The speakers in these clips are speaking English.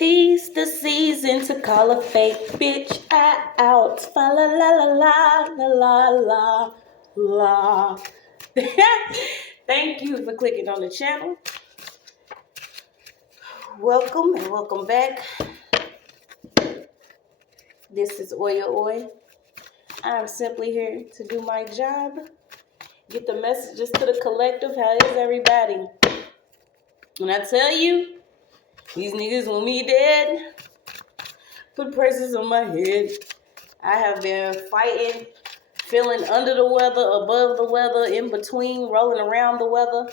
Tease the season to call a fake bitch out. Fa la la la la la la la. Thank you for clicking on the channel. Welcome and welcome back. This is OYAOY. I'm simply here to do my job. Get the messages to the collective. How is everybody? When I tell you, these niggas want me dead, put prices on my head. I have been fighting, feeling under the weather, above the weather, in between, rolling around the weather.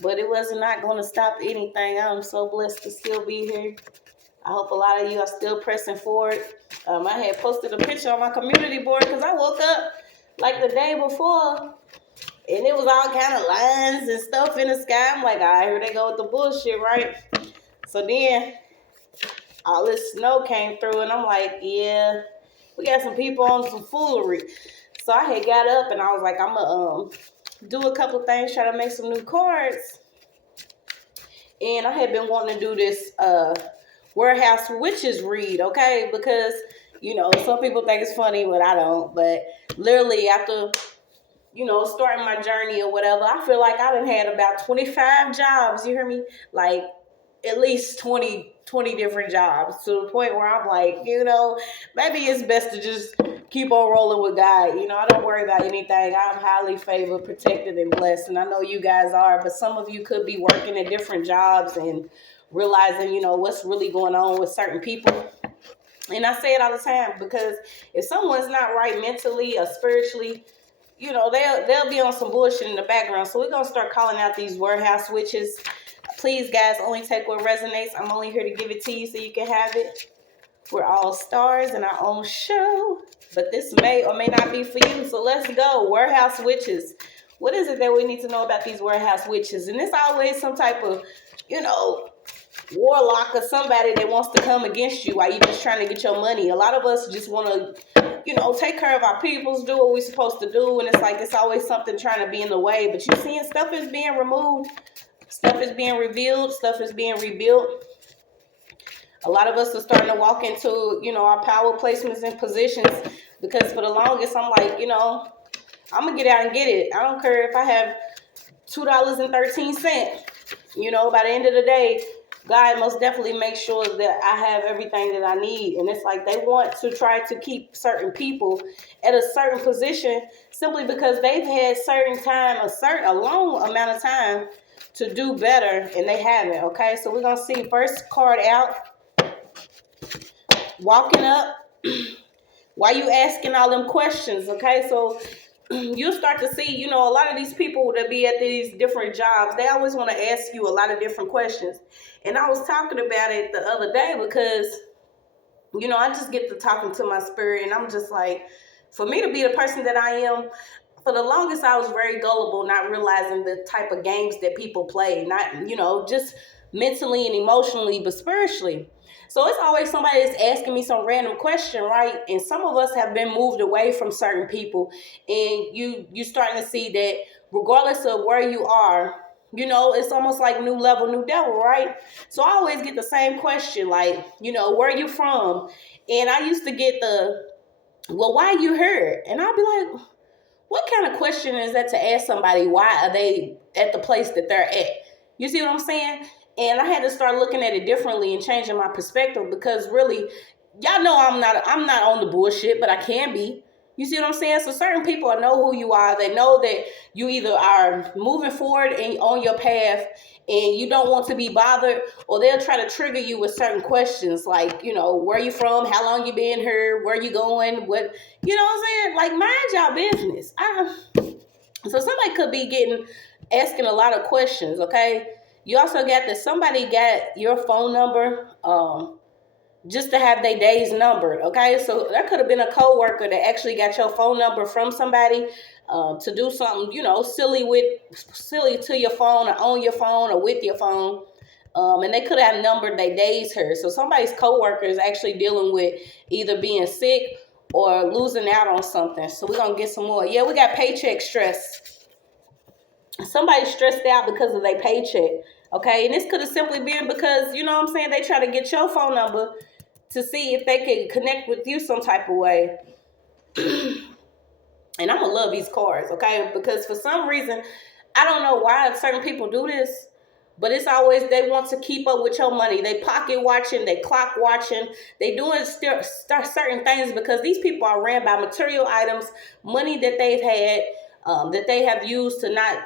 But it was not going to stop anything. I'm so blessed to still be here. I hope a lot of you are still pressing forward. I had posted a picture on my community board because I woke up like the day before, and it was all kind of lines and stuff in the sky. I'm like, all right, here they go with the bullshit, right? So then all this snow came through, and I'm like, yeah, we got some people on some foolery. So I had got up, and I was like, I'm going to do a couple things, try to make some new cards. And I had been wanting to do this Warehouse Witches read, okay? Because, you know, some people think it's funny, but I don't. But literally after, you know, starting my journey or whatever, I feel like I done had about 25 jobs, you hear me? Like, at least 20 different jobs, to the point where I'm like, you know, maybe it's best to just keep on rolling with God. You know, I don't worry about anything. I'm highly favored, protected, and blessed. And I know you guys are, but some of you could be working at different jobs and realizing, you know, what's really going on with certain people. And I say it all the time because if someone's not right mentally or spiritually, you know, they'll be on some bullshit in the background. So we're going to start calling out these warehouse witches. Please, guys, only take what resonates. I'm only here to give it to you so you can have it. We're all stars in our own show, but this may or may not be for you. So let's go. Warehouse witches. What is it that we need to know about these warehouse witches? And it's always some type of, you know, warlock or somebody that wants to come against you while you're just trying to get your money. A lot of us just want to, you know, take care of our peoples, do what we're supposed to do. And it's like it's always something trying to be in the way. But you're seeing stuff is being removed. Stuff is being revealed. Stuff is being rebuilt. A lot of us are starting to walk into, you know, our power placements and positions because for the longest, I'm like, you know, I'm going to get out and get it. I don't care if I have $2.13. You know, by the end of the day, God most definitely makes sure that I have everything that I need. And it's like they want to try to keep certain people at a certain position simply because they've had a long amount of time to do better, and they haven't, okay? So we're going to see first card out. Walking up. Why you asking all them questions, okay? So you'll start to see, you know, a lot of these people that be at these different jobs, they always want to ask you a lot of different questions. And I was talking about it the other day because, you know, I just get to talking to my spirit, and I'm just like, for me to be the person that I am, for the longest, I was very gullible, not realizing the type of games that people play, not, you know, just mentally and emotionally, but spiritually. So it's always somebody that's asking me some random question, right? And some of us have been moved away from certain people, and you starting to see that regardless of where you are, you know, it's almost like new level, new devil, right? So I always get the same question, like, you know, where are you from? And I used to get well, why you here? And I'll be like, what kind of question is that to ask somebody? Why are they at the place that they're at? You see what I'm saying? And I had to start looking at it differently and changing my perspective because really, y'all know I'm not on the bullshit, but I can be. You see what I'm saying? So certain people know who you are. They know that you either are moving forward and on your path and you don't want to be bothered, or they'll try to trigger you with certain questions like, you know, where you from? How long you been here? Where you going? What, you know what I'm saying? Like, mind y'all business. So somebody could be asking a lot of questions, okay? You also got that somebody got your phone number just to have their days numbered, okay? So there could have been a coworker that actually got your phone number from somebody to do something, you know, silly to your phone or on your phone or with your phone. And they could have numbered their days here. So somebody's coworker is actually dealing with either being sick or losing out on something. So we're going to get some more. Yeah, we got paycheck stress. Somebody's stressed out because of their paycheck. Okay, and this could have simply been because, you know what I'm saying, they try to get your phone number to see if they can connect with you some type of way. And I'm going to love these cards, okay? Because for some reason, I don't know why certain people do this, but it's always they want to keep up with your money. They pocket watching, they clock watching, they doing certain things because these people are ran by material items, money that they've had, that they have used to not,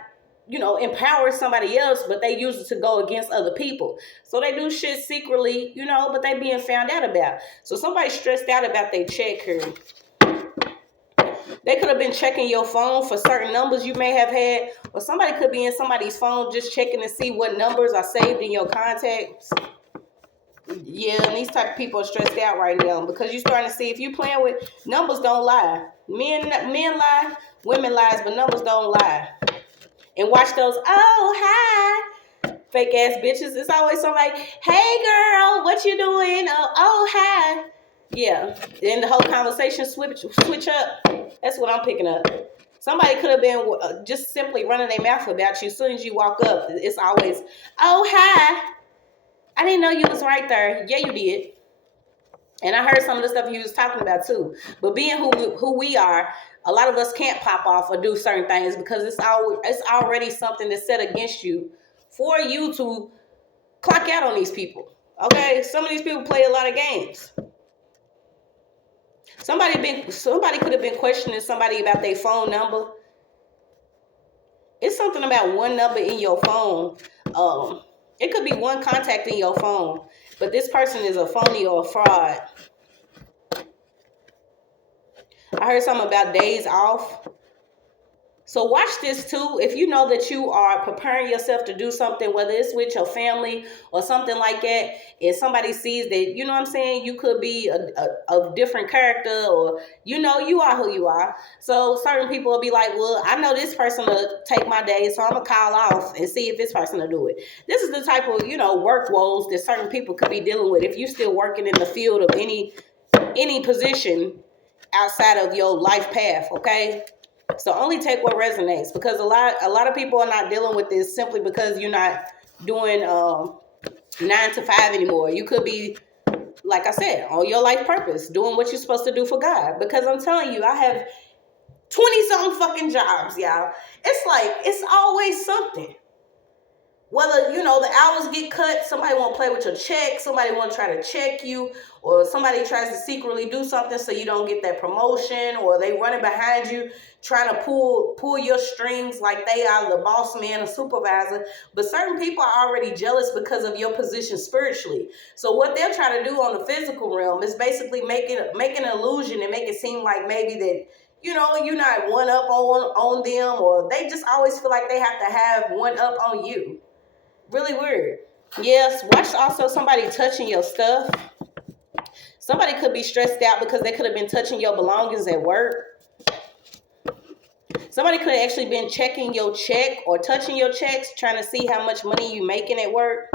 you know, empower somebody else, but they use it to go against other people. So they do shit secretly, you know, but they being found out about. So somebody stressed out about their check here. They could have been checking your phone for certain numbers you may have had, or somebody could be in somebody's phone just checking to see what numbers are saved in your contacts. Yeah, and these type of people are stressed out right now because you're starting to see if you playing with numbers don't lie. Men lie, women lies, but numbers don't lie. And watch those, oh, hi, fake ass bitches. It's always somebody, hey girl, what you doing? Oh, hi. Yeah, then the whole conversation switch up. That's what I'm picking up. Somebody could have been just simply running their mouth about you. As soon as you walk up, it's always, oh, hi. I didn't know you was right there. Yeah, you did. And I heard some of the stuff you was talking about too. But being who we are, a lot of us can't pop off or do certain things because it's already something that's set against you for you to clock out on these people. Okay? Some of these people play a lot of games. Somebody could have been questioning somebody about their phone number. It's something about one number in your phone. It could be one contact in your phone, but this person is a phony or a fraud. I heard something about days off. So watch this too. If you know that you are preparing yourself to do something, whether it's with your family or something like that, and somebody sees that, you know what I'm saying, you could be a different character, or you know you are who you are. So certain people will be like, well, I know this person will take my days, so I'm going to call off and see if this person will do it. This is the type of, you know, work woes that certain people could be dealing with if you're still working in the field of any position outside of your life path, okay? So only take what resonates, because a lot of people are not dealing with this simply because you're not doing 9 to 5 anymore. You could be, like I said, on your life purpose, doing what you're supposed to do for God. Because I'm telling you, I have 20-something fucking jobs, y'all. It's like, it's always something. Whether, you know, the hours get cut, somebody want to play with your check, somebody want to try to check you, or somebody tries to secretly do something so you don't get that promotion, or they running behind you trying to pull your strings like they are the boss man or supervisor. But certain people are already jealous because of your position spiritually. So what they'll try to do on the physical realm is basically make an illusion and make it seem like maybe that, you know, you're not one up on them, or they just always feel like they have to have one up on you. Really weird. Yes, watch also somebody touching your stuff. Somebody could be stressed out because they could have been touching your belongings at work. Somebody could have actually been checking your check or touching your checks, trying to see how much money you making at work.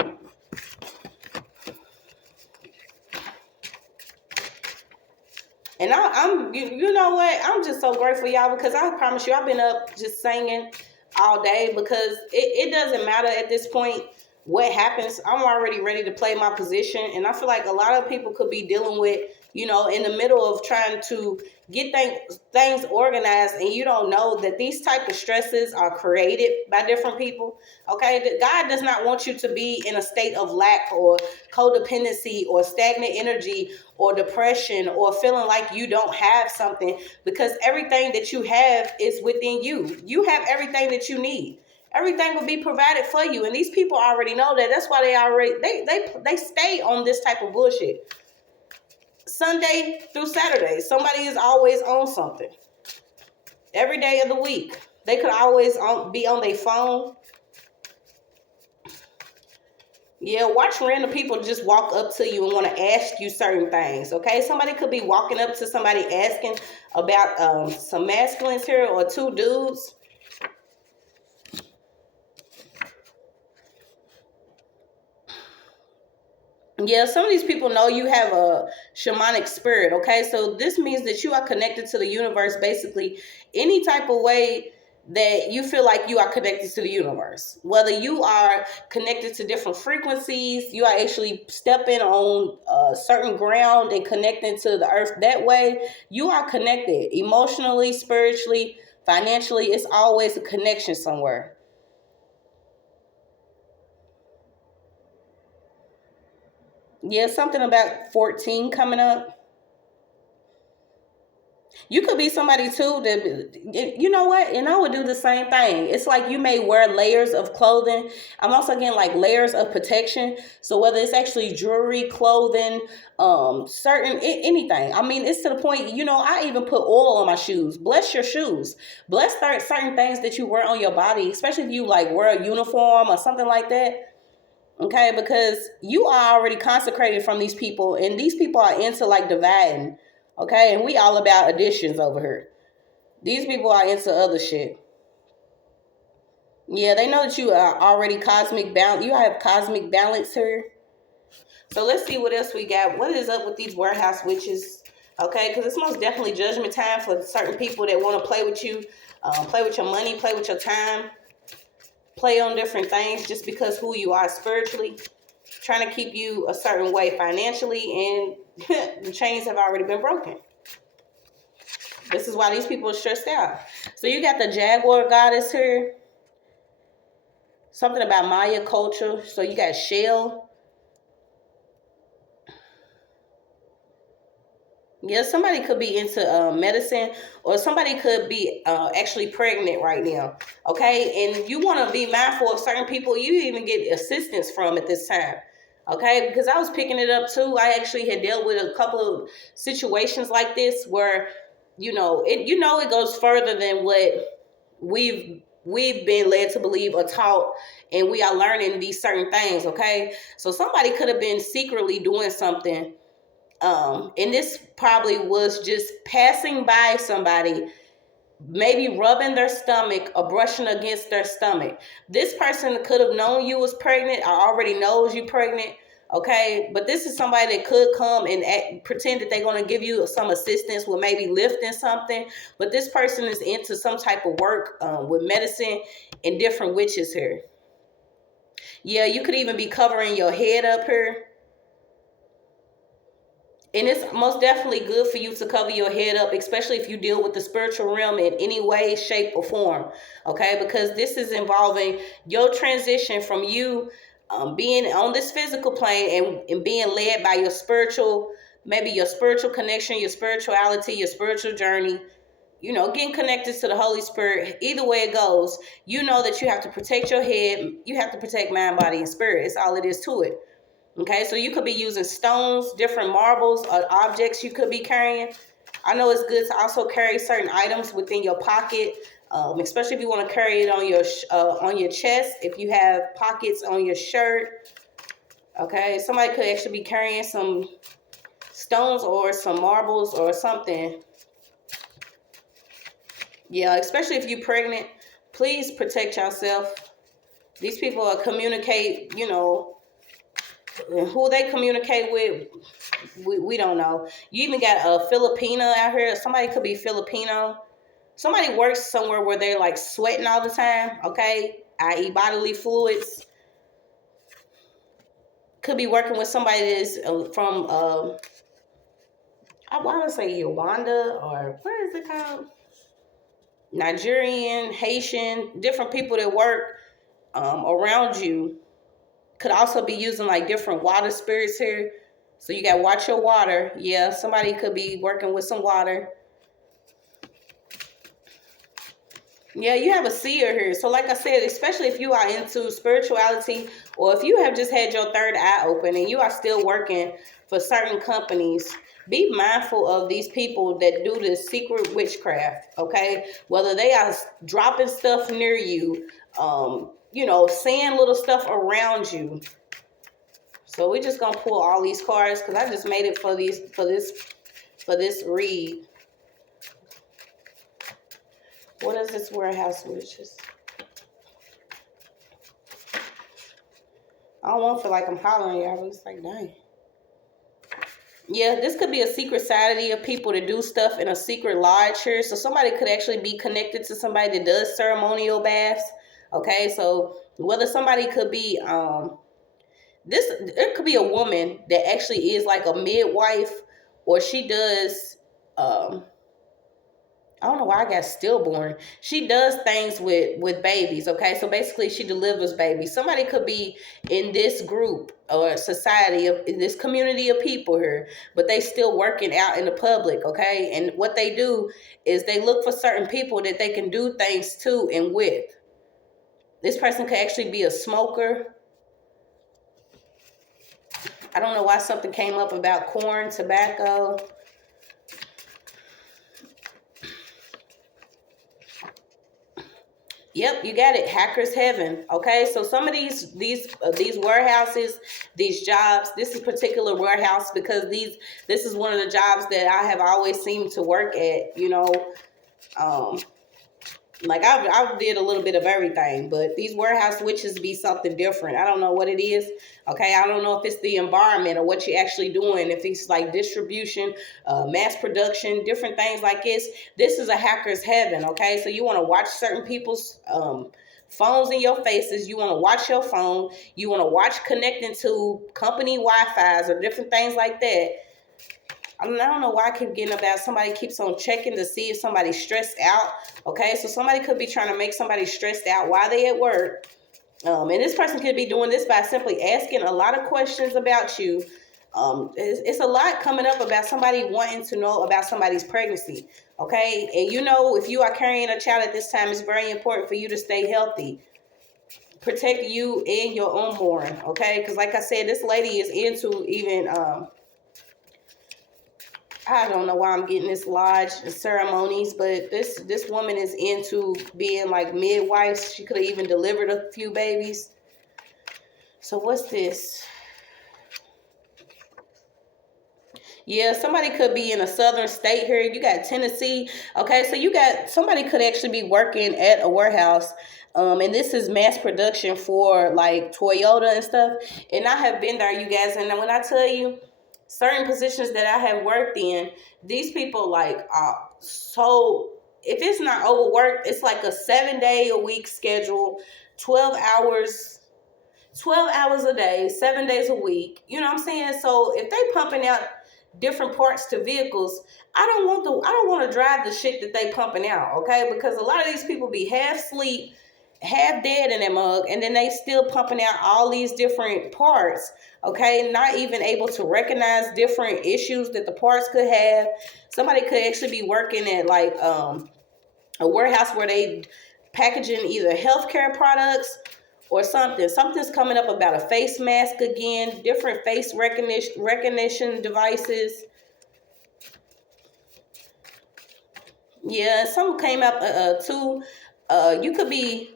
And I'm you know what? I'm just so grateful, y'all, because I promise you, I've been up just singing all day, because it doesn't matter at this point what happens. I'm already ready to play my position. And I feel like a lot of people could be dealing with, you know, in the middle of trying to get things organized, and you don't know that these type of stresses are created by different people. Okay, that God does not want you to be in a state of lack or codependency or stagnant energy or depression or feeling like you don't have something, because everything that you have is within you. You have everything that you need. Everything will be provided for you, and these people already know that. That's why they stay on this type of bullshit. Sunday through Saturday, somebody is always on something. Every day of the week, they could always be on their phone. Yeah, watch random people just walk up to you and want to ask you certain things, okay? Somebody could be walking up to somebody asking about some masculines here, or 2 dudes. Yeah, some of these people know you have a shamanic spirit, okay? So this means that you are connected to the universe, basically any type of way that you feel like you are connected to the universe. Whether you are connected to different frequencies, you are actually stepping on certain ground and connecting to the earth that way, you are connected emotionally, spiritually, financially. It's always a connection somewhere. Yeah, something about 14 coming up. You could be somebody too that, you know what, and I would do the same thing. It's like you may wear layers of clothing. I'm also getting like layers of protection. So whether it's actually jewelry, clothing, certain anything. I mean, it's to the point, you know, I even put oil on my shoes. Bless your shoes. Bless certain things that you wear on your body, especially if you like wear a uniform or something like that. Okay, because you are already consecrated from these people, and these people are into like dividing. Okay, and we all about additions over here. These people are into other shit. Yeah, they know that you are already cosmic balance. You have cosmic balance here. So let's see what else we got. What is up with these warehouse witches? Okay, because it's most definitely judgment time for certain people that want to play with you, play with your money, play with your time, play on different things just because who you are spiritually, trying to keep you a certain way financially, and the chains have already been broken. This is why these people are stressed out. So you got the Jaguar goddess here. Something about Maya culture. So you got Shell. Yeah, somebody could be into medicine, or somebody could be actually pregnant right now. Okay, and you want to be mindful of certain people you even get assistance from at this time. Okay, because I was picking it up too. I actually had dealt with a couple of situations like this where, it goes further than what we've been led to believe or taught, and we are learning these certain things. Okay, so somebody could have been secretly doing something, and this probably was just passing by somebody, maybe rubbing their stomach or brushing against their stomach. This person could have known you was pregnant or already knows you pregnant. Okay, but this is somebody that could come and pretend that they're going to give you some assistance with maybe lifting something. But this person is into some type of work with medicine and different witches here. Yeah, you could even be covering your head up here. And it's most definitely good for you to cover your head up, especially if you deal with the spiritual realm in any way, shape, or form. Okay, because this is involving your transition from you being on this physical plane and being led by your spiritual, maybe your spiritual connection, your spirituality, your spiritual journey. Getting connected to the Holy Spirit. Either way it goes, you know that you have to protect your head. You have to protect mind, body, and spirit. It's all it is to it. Okay, so you could be using stones, different marbles, or objects you could be carrying. I know it's good to also carry certain items within your pocket, especially if you want to carry it on your chest. If you have pockets on your shirt, okay, somebody could actually be carrying some stones or some marbles or something. Yeah, especially if you're pregnant, please protect yourself. These people communicate, who they communicate with, we don't know. You even got a Filipina out here. Somebody could be Filipino. Somebody works somewhere where they're like sweating all the time, okay, i.e. bodily fluids. Could be working with somebody that's from I want to say Rwanda, or what is it called, Nigerian, Haitian, different people that work around you. Could also be using like different water spirits here. So you got to watch your water. Yeah, somebody could be working with some water. Yeah, you have a seer here. So like I said, especially if you are into spirituality, or if you have just had your third eye open and you are still working for certain companies, be mindful of these people that do this secret witchcraft, okay? Whether they are dropping stuff near you, saying little stuff around you. So we're just gonna pull all these cards because I just made it for this read. What is this warehouse witches? I don't want to feel like I'm hollering y'all, but it's like, dang. Yeah, this could be a secret society of people to do stuff in a secret lodge here. So somebody could actually be connected to somebody that does ceremonial baths. Okay, so whether somebody could be it could be a woman that actually is like a midwife, or she does I don't know why I got stillborn. She does things with babies. Okay, so basically she delivers babies. Somebody could be in this group or society of in this community of people here, but they still working out in the public. Okay, and what they do is they look for certain people that they can do things to and with. This person could actually be a smoker. I don't know why something came up about corn, tobacco. Yep, you got it. Hackers heaven. Okay, so some of these warehouses, these jobs. This is particular warehouse because this is one of the jobs that I have always seemed to work at. Um, like I did a little bit of everything, but these warehouse witches be something different. I don't know what it is. Okay, I don't know if it's the environment or what you're actually doing. If it's like distribution, mass production, different things like this. This is a hacker's heaven. Okay, so you want to watch certain people's phones in your faces. You want to watch your phone. You want to watch connecting to company Wi-Fi's or different things like that. I don't know why I keep getting about somebody keeps on checking to see if somebody's stressed out. Okay, so somebody could be trying to make somebody stressed out while they at work. And this person could be doing this by simply asking a lot of questions about you. It's a lot coming up about somebody wanting to know about somebody's pregnancy. Okay, and if you are carrying a child at this time, it's very important for you to stay healthy. Protect you and your unborn. Okay, because like I said, this lady is into even I don't know why I'm getting this lodge ceremonies, but this woman is into being like midwives. She could have even delivered a few babies. So what's this? Yeah, somebody could be in a southern state here. You got Tennessee. Okay, so you got somebody could actually be working at a warehouse. And this is mass production for like Toyota and stuff. And I have been there, you guys. And when I tell you, certain positions that I have worked in, these people like are so, if it's not overworked, it's like a 7-day-a-week schedule, 12 hours a day, 7 days a week. You know what I'm saying? So if they pumping out different parts to vehicles, I don't want to drive the shit that they pumping out, okay? Because a lot of these people be half asleep, half dead in their mug, and then they still pumping out all these different parts, okay? Not even able to recognize different issues that the parts could have. Somebody could actually be working at like a warehouse where they packaging either healthcare products or something. Something's coming up about a face mask again, different face recognition devices. Yeah, something came up too. You could be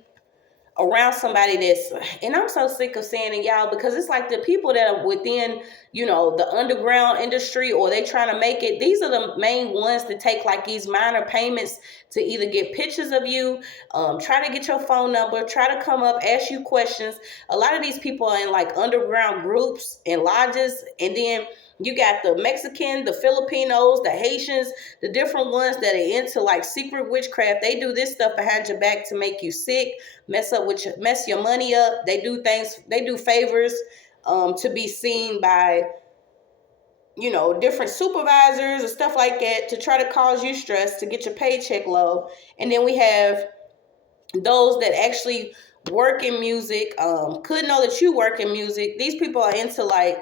around somebody that's, and I'm so sick of saying it, y'all, because it's like the people that are within, the underground industry, or they trying to make it, these are the main ones that take like these minor payments to either get pictures of you, try to get your phone number, try to come up, ask you questions. A lot of these people are in like underground groups and lodges, and then you got the Mexican, the Filipinos, the Haitians, the different ones that are into like secret witchcraft. They do this stuff behind your back to make you sick, mess your money up. They do things, they do favors to be seen by, different supervisors or stuff like that to try to cause you stress to get your paycheck low. And then we have those that actually work in music, could know that you work in music. These people are into like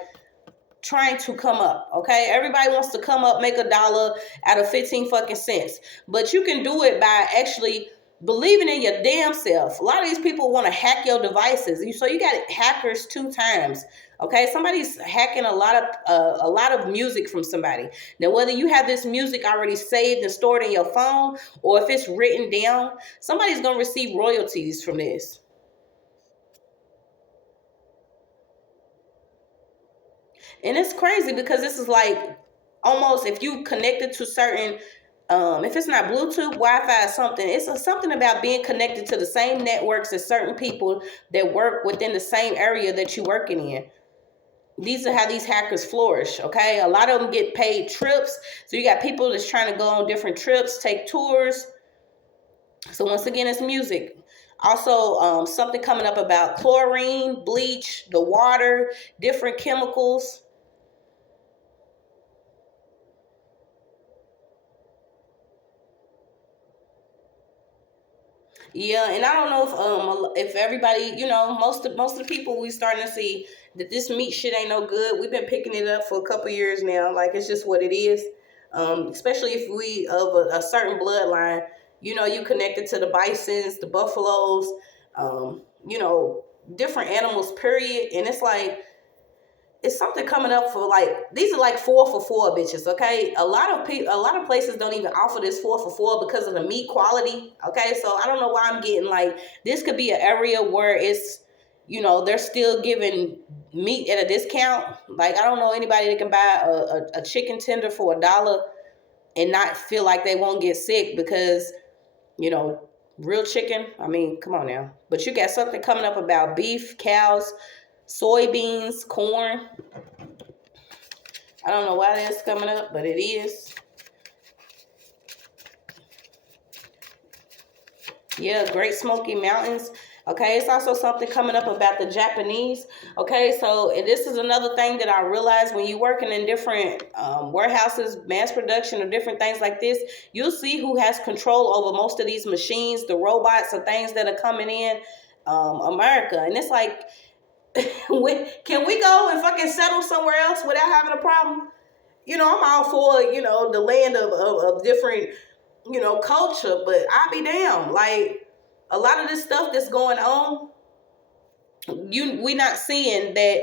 trying to come up, okay? Everybody wants to come up, make $1 out of 15 fucking cents. But you can do it by actually believing in your damn self. A lot of these people want to hack your devices. So you got hackers 2 times. Okay, somebody's hacking a lot of music from somebody. Now, whether you have this music already saved and stored in your phone, or if it's written down, somebody's gonna receive royalties from this. And it's crazy because this is like almost, if you connected to certain, if it's not Bluetooth, Wi-Fi, or something, it's something about being connected to the same networks as certain people that work within the same area that you're working in. these are how these hackers flourish, okay? A lot of them get paid trips. So you got people that's trying to go on different trips, take tours. So once again, it's music. Also, something coming up about chlorine, bleach, the water, different chemicals. Yeah, and I don't know if everybody, you know, most of the people, we starting to see that this meat shit ain't no good. We've been picking it up for a couple years now. Like, it's just what it is. Especially if we of a certain bloodline, you know, you connected to the bisons, the buffaloes, you know, different animals, period. And it's like, it's something coming up for, like, these are like 4 for 4 bitches, okay? A lot of places don't even offer this 4 for 4 because of the meat quality, okay? So I don't know why I'm getting, like, this could be an area where it's, you know, they're still giving meat at a discount. Like, I don't know anybody that can buy a chicken tender for $1 and not feel like they won't get sick because, you know, real chicken, I mean, come on now. But you got something coming up about beef, cows, soybeans, corn. I don't know why that's coming up, but it is. Yeah, Great Smoky Mountains. Okay, it's also something coming up about the Japanese. Okay, so, and this is another thing that I realized when you're working in different warehouses, mass production, or different things like this, you'll see who has control over most of these machines, the robots, or things that are coming in America. And it's like, can we go and fucking settle somewhere else without having a problem? You know, I'm all for, you know, the land of different, you know, culture, but I'll be damned. Like, a lot of this stuff that's going on, we not seeing that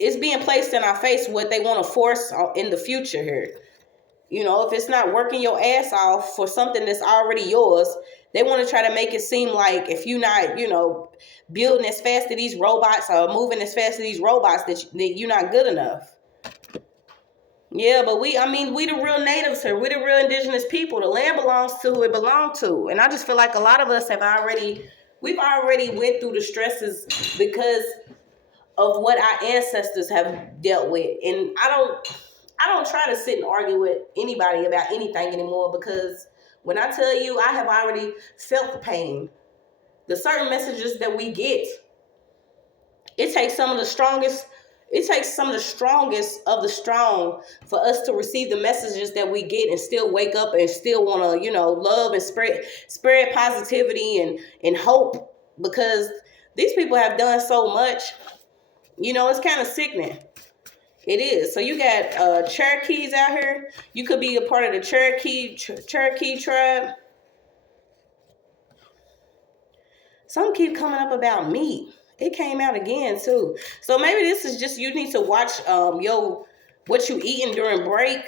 it's being placed in our face what they want to force in the future here. You know, if it's not working your ass off for something that's already yours, they want to try to make it seem like if you're not, you know, building as fast as these robots or moving as fast as these robots, that you're not good enough. Yeah, but we the real natives here. We the real indigenous people. The land belongs to who it belongs to. And I just feel like a lot of us we've already went through the stresses because of what our ancestors have dealt with. And I don't try to sit and argue with anybody about anything anymore, because when I tell you I have already felt the pain, the certain messages that we get, it takes some of the strongest of the strong for us to receive the messages that we get and still wake up and still want to, you know, love and spread positivity and hope, because these people have done so much. You know, it's kind of sickening. It is. So you got Cherokees out here. You could be a part of the Cherokee tribe. Some keep coming up about meat. It came out again too. So maybe this is just, you need to watch what you eating during break,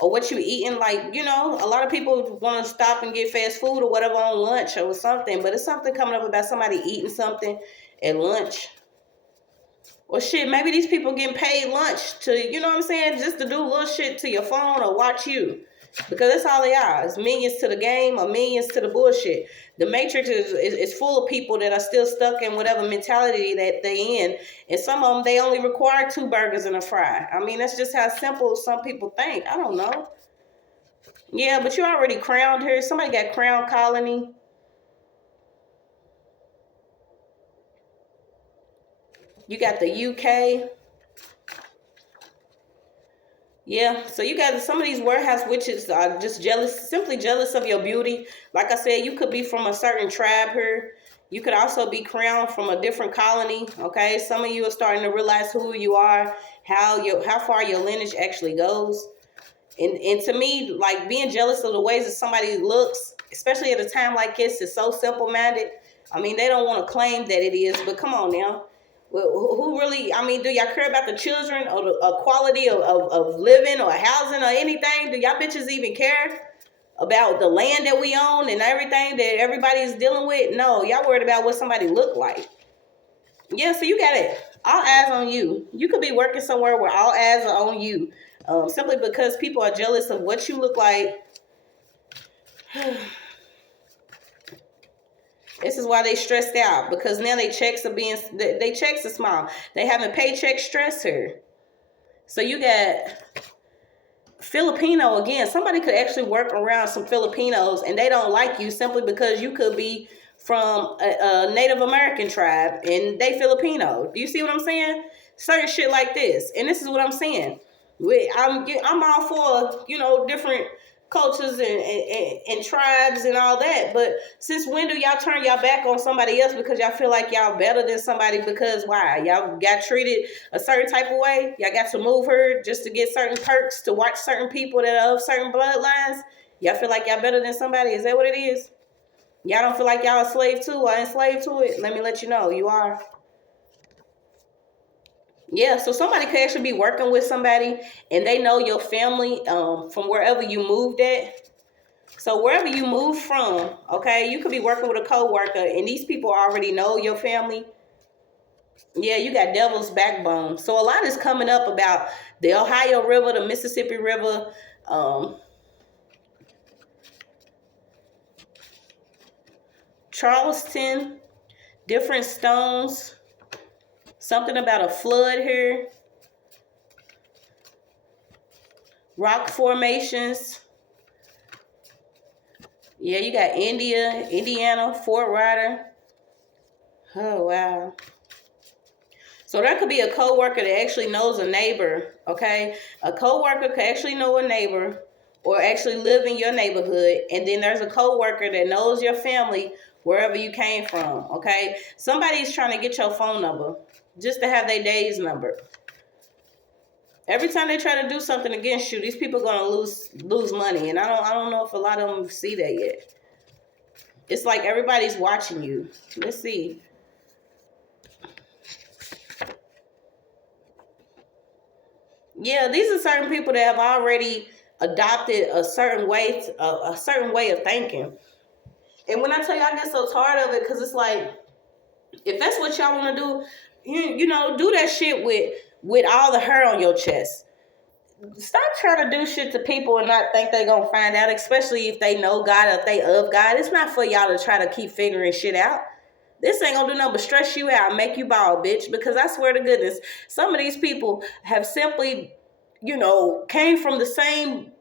or what you eating, like, you know, a lot of people want to stop and get fast food or whatever on lunch or something, but it's something coming up about somebody eating something at lunch. Or shit, maybe these people getting paid lunch to, you know what I'm saying, just to do little shit to your phone or watch you. Because that's all they are. It's minions to the game or minions to the bullshit. The Matrix is full of people that are still stuck in whatever mentality that they in. And some of them, they only require 2 burgers and a fry. I mean, that's just how simple some people think. I don't know. Yeah, but you already crowned here. Somebody got crown colony. You got the UK. Yeah, so you got some of these warehouse witches are just jealous, simply jealous of your beauty. Like I said, you could be from a certain tribe here. You could also be crowned from a different colony. Okay, some of you are starting to realize who you are, how far your lineage actually goes. And to me, like, being jealous of the ways that somebody looks, especially at a time like this, is so simple-minded. I mean, they don't want to claim that it is, but come on now. Well, who really, I mean, do y'all care about the children or the quality of living or housing or anything? Do y'all bitches even care about the land that we own and everything that everybody is dealing with? No, y'all worried about what somebody look like. Yeah, so you got it. All eyes on you. You could be working somewhere where all eyes are on you. Simply because people are jealous of what you look like. This is why they stressed out, because now they checks are small. They having paycheck stress here. So you got Filipino again. Somebody could actually work around some Filipinos, and they don't like you simply because you could be from a Native American tribe and they Filipino. Do you see what I'm saying? Certain shit like this, and this is what I'm saying. I'm all for, you know, different cultures and tribes and all that, but since when do y'all turn y'all back on somebody else because y'all feel like y'all better than somebody? Because why? Y'all got treated a certain type of way? Y'all got to move her just to get certain perks, to watch certain people that are of certain bloodlines? Y'all feel like y'all better than somebody? Is that what it is? Y'all don't feel like y'all a slave to or enslaved to it? Let me let you know, you are. Yeah, so somebody could actually be working with somebody and they know your family from wherever you moved at. So wherever you move from, okay, you could be working with a co-worker and these people already know your family. Yeah, you got devil's backbone. So a lot is coming up about the Ohio River, the Mississippi River, Charleston, different stones, something about a flood here, rock formations. Yeah, you got India, Indiana, Fort Ryder. Oh, wow. So that could be a co-worker that actually knows a neighbor, okay? A co-worker could actually know a neighbor or actually live in your neighborhood. And then there's a co-worker that knows your family wherever you came from, okay? Somebody's trying to get your phone number just to have their day's number. Every time they try to do something against you, these people are going to lose money. And I don't know if a lot of them see that yet. It's like everybody's watching you. Let's see. Yeah, these are certain people that have already adopted a certain way of thinking. And when I tell you, I get so tired of it, because it's like, if that's what y'all want to do, you know, do that shit with all the hair on your chest. Stop trying to do shit to people and not think they gonna find out, especially if they know God or if they of God. It's not for y'all to try to keep figuring shit out. This ain't gonna do nothing but stress you out and make you bald, bitch. Because I swear to goodness, some of these people have simply, you know, came from the same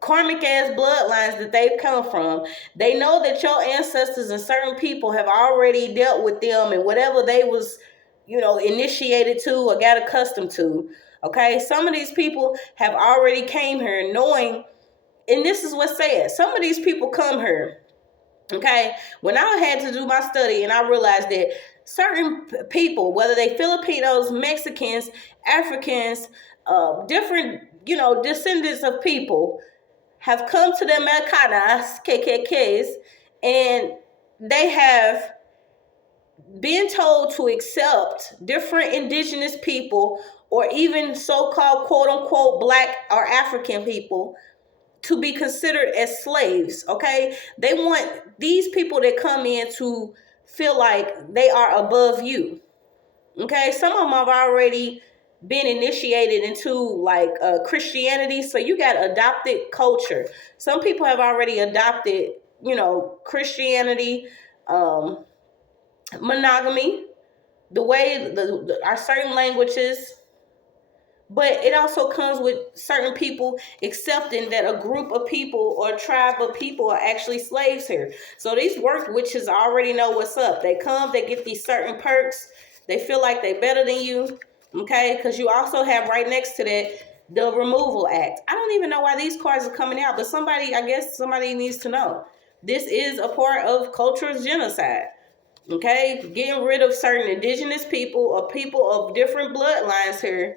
karmic ass bloodlines that they've come from. They know that your ancestors and certain people have already dealt with them and whatever they was, you know, initiated to or got accustomed to. Okay, some of these people have already came here knowing, and this is what's sad. Some of these people come here. Okay, when I had to do my study and I realized that certain people, whether they Filipinos, Mexicans, Africans, different, you know, descendants of people, have come to the Americanas, KKKs, and they have been told to accept different indigenous people or even so-called quote-unquote black or African people to be considered as slaves, okay? They want these people that come in to feel like they are above you, okay? Some of them have already been initiated into like Christianity, so you got adopted culture. Some people have already adopted, you know, Christianity, monogamy, the way our certain languages. But it also comes with certain people accepting that a group of people or a tribe of people are actually slaves here. So these work witches already know what's up. They come, they get these certain perks. They feel like they're better than you, okay? Because you also have right next to that the Removal Act. I don't even know why these cards are coming out, but I guess somebody needs to know. This is a part of cultural genocide, okay? Getting rid of certain indigenous people or people of different bloodlines here.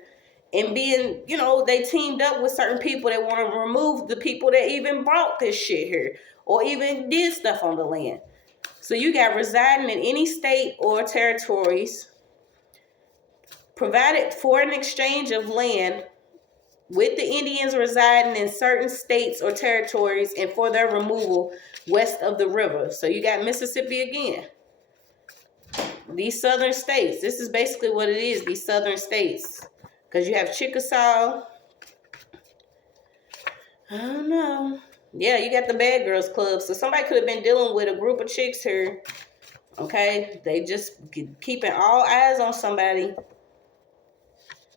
And being, you know, they teamed up with certain people that want to remove the people that even brought this shit here or even did stuff on the land. So you got residing in any state or territories, provided for an exchange of land with the Indians residing in certain states or territories and for their removal west of the river. So you got Mississippi again. These southern states, this is basically what it is, these southern states. Because you have Chickasaw. I don't know. Yeah, you got the Bad Girls Club. So somebody could have been dealing with a group of chicks here Okay? They just keeping all eyes on somebody.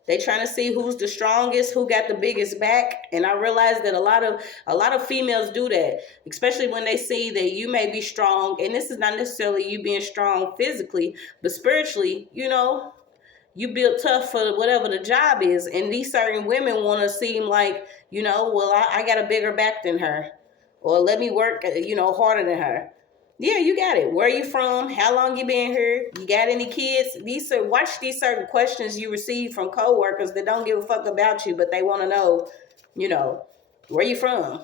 They trying to see who's the strongest, who got the biggest back. And I realize that a lot of females do that, especially when they see that you may be strong. And this is not necessarily you being strong physically, but spiritually, you know, you built tough for whatever the job is. And these certain women want to seem like, you know, well, I got a bigger back than her. Or let me work, you know, harder than her. Yeah, you got it. Where you from? How long you been here? You got any kids? Watch these certain questions you receive from coworkers that don't give a fuck about you, but they want to know, you know, where you from?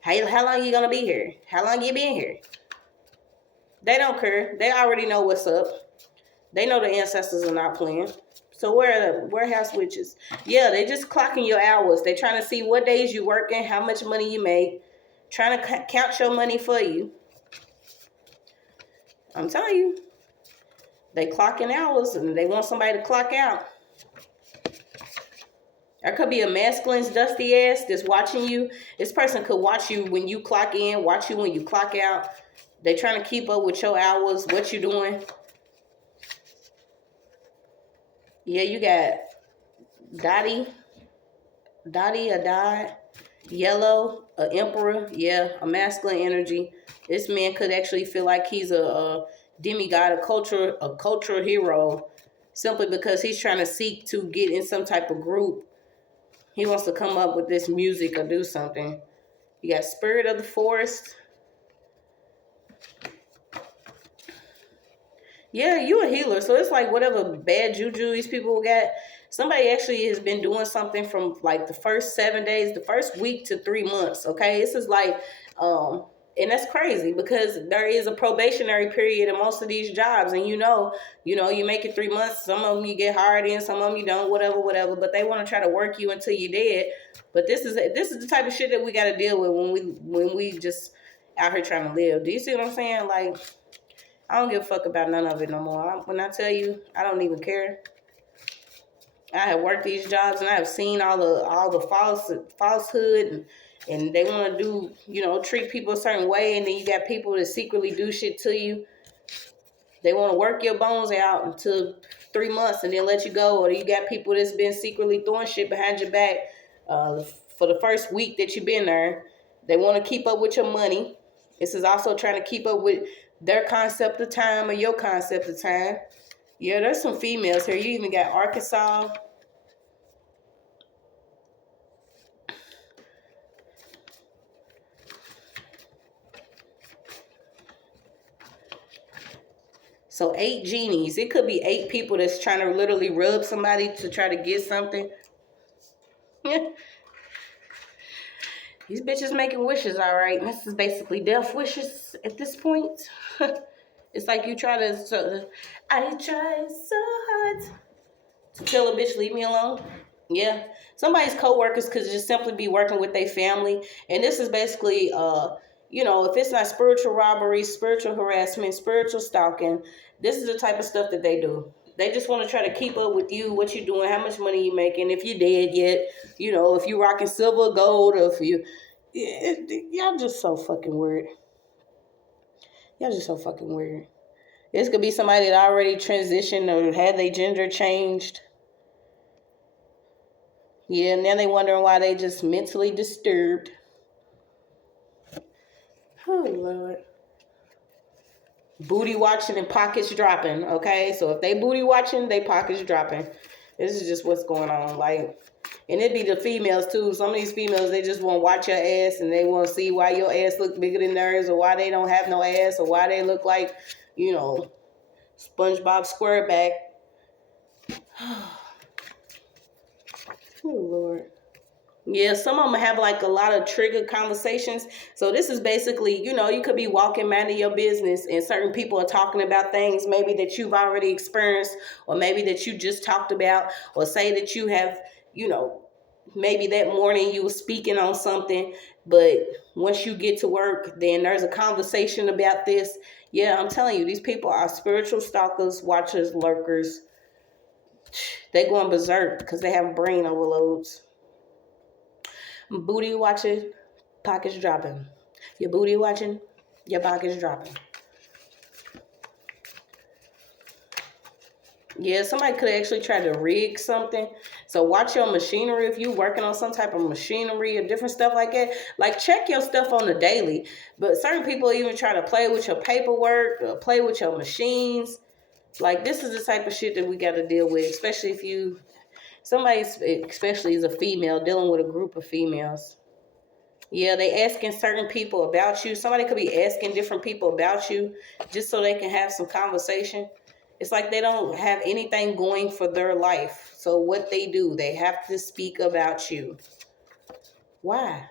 How long you gonna be here? How long you been here? They don't care. They already know what's up. They know the ancestors are not playing. So where are the warehouse witches? Yeah, they just clocking your hours. They trying to see what days you working, how much money you make, trying to count your money for you. I'm telling you, they clocking hours and they want somebody to clock out. There could be a masculine's dusty ass that's watching you. This person could watch you when you clock in, watch you when you clock out. They trying to keep up with your hours, what you doing. Yeah, you got Dottie, a dot, yellow, an emperor. Yeah, a masculine energy. This man could actually feel like he's a demigod, a cultural hero, simply because he's trying to seek to get in some type of group. He wants to come up with this music or do something. You got spirit of the forest. Yeah, you a healer. So it's like whatever bad juju these people got, somebody actually has been doing something from like the first 7 days, the first week to 3 months. Okay. This is like, and that's crazy because there is a probationary period in most of these jobs. And you know, you make it 3 months. Some of them you get hired in, some of them you don't, whatever. But they want to try to work you until you're dead. But this is the type of shit that we got to deal with when we just out here trying to live. Do you see what I'm saying? Like, I don't give a fuck about none of it no more. When I tell you, I don't even care. I have worked these jobs and I have seen all the falsehood and they want to do, you know, treat people a certain way, and then you got people that secretly do shit to you. They want to work your bones out until 3 months and then let you go. Or you got people that's been secretly throwing shit behind your back for the first week that you've been there. They want to keep up with your money. This is also trying to keep up with their concept of time or your concept of time. Yeah, there's some females here. You even got Arkansas. So 8 genies. It could be 8 people that's trying to literally rub somebody to try to get something. These bitches making wishes, all right. This is basically death wishes at this point. It's like you try to, I try so hard to tell a bitch, leave me alone. Yeah. Somebody's co-workers could just simply be working with their family. And this is basically, you know, if it's not spiritual robbery, spiritual harassment, spiritual stalking, this is the type of stuff that they do. They just want to try to keep up with you, what you're doing, how much money you making, if you're dead yet, you know, if you rocking silver, gold, or if you, y'all just so fucking weird. Y'all just so fucking weird. This could be somebody that already transitioned or had their gender changed. Yeah, and then they wondering why they just mentally disturbed. Oh, Lord. Booty watching and pockets dropping, okay? So if they booty watching, they pockets dropping. This is just what's going on. Like, and it be the females, too. Some of these females, they just want to watch your ass and they want to see why your ass look bigger than theirs or why they don't have no ass or why they look like, you know, SpongeBob SquareBack. Oh, Lord. Yeah, some of them have like a lot of triggered conversations. So this is basically, you know, you could be walking minding your business and certain people are talking about things maybe that you've already experienced or maybe that you just talked about, or say that you have, you know, maybe that morning you were speaking on something, but once you get to work, then there's a conversation about this. Yeah, I'm telling you, these people are spiritual stalkers, watchers, lurkers. They going berserk because they have brain overloads. Booty watching, pockets dropping. Your booty watching, your pockets dropping. Yeah, somebody could actually try to rig something. So watch your machinery if you working on some type of machinery or different stuff like that. Like check your stuff on the daily. But certain people even try to play with your paperwork, or play with your machines. Like this is the type of shit that we got to deal with, especially if you somebody, especially as a female dealing with a group of females. Yeah, they asking certain people about you. Somebody could be asking different people about you just so they can have some conversation. It's like they don't have anything going for their life. So what they do, they have to speak about you. Why?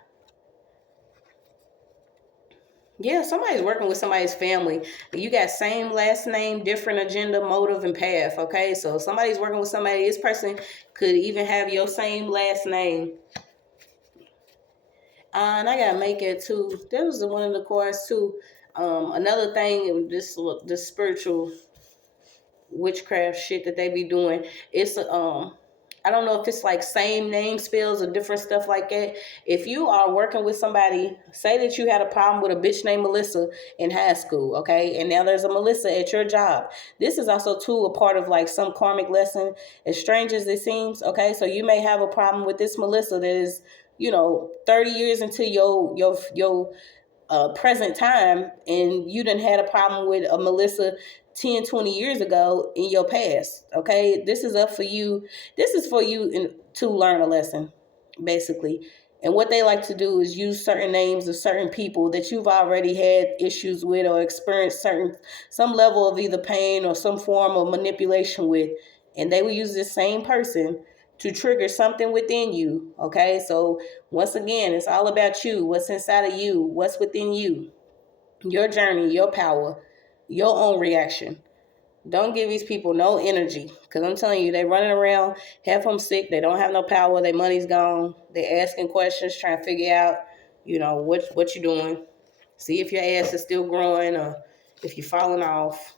Yeah, somebody's working with somebody's family. You got same last name, different agenda, motive, and path. Okay, so somebody's working with somebody. This person could even have your same last name. And I gotta make it too. There was one of the cards too. Another thing, this spiritual witchcraft shit that they be doing. It's I don't know if it's like same name spells or different stuff like that. If you are working with somebody, say that you had a problem with a bitch named Melissa in high school, okay? And now there's a Melissa at your job. This is also too a part of like some karmic lesson, as strange as it seems, okay? So you may have a problem with this Melissa that is, 30 years into your present time, and you done had a problem with a Melissa 10, 20 years ago in your past. Okay, this is up for you. This is for you to learn a lesson, basically. And what they like to do is use certain names of certain people that you've already had issues with or experienced some level of either pain or some form of manipulation with, and they will use this same person to trigger something within you. Okay, so once again, it's all about you. What's inside of you? What's within you? Your journey, your power, your own reaction. Don't give these people no energy, because I'm telling you, they running around, half of them sick, they don't have no power, their money's gone, they asking questions, trying to figure out, what you doing. See if your ass is still growing or if you're falling off.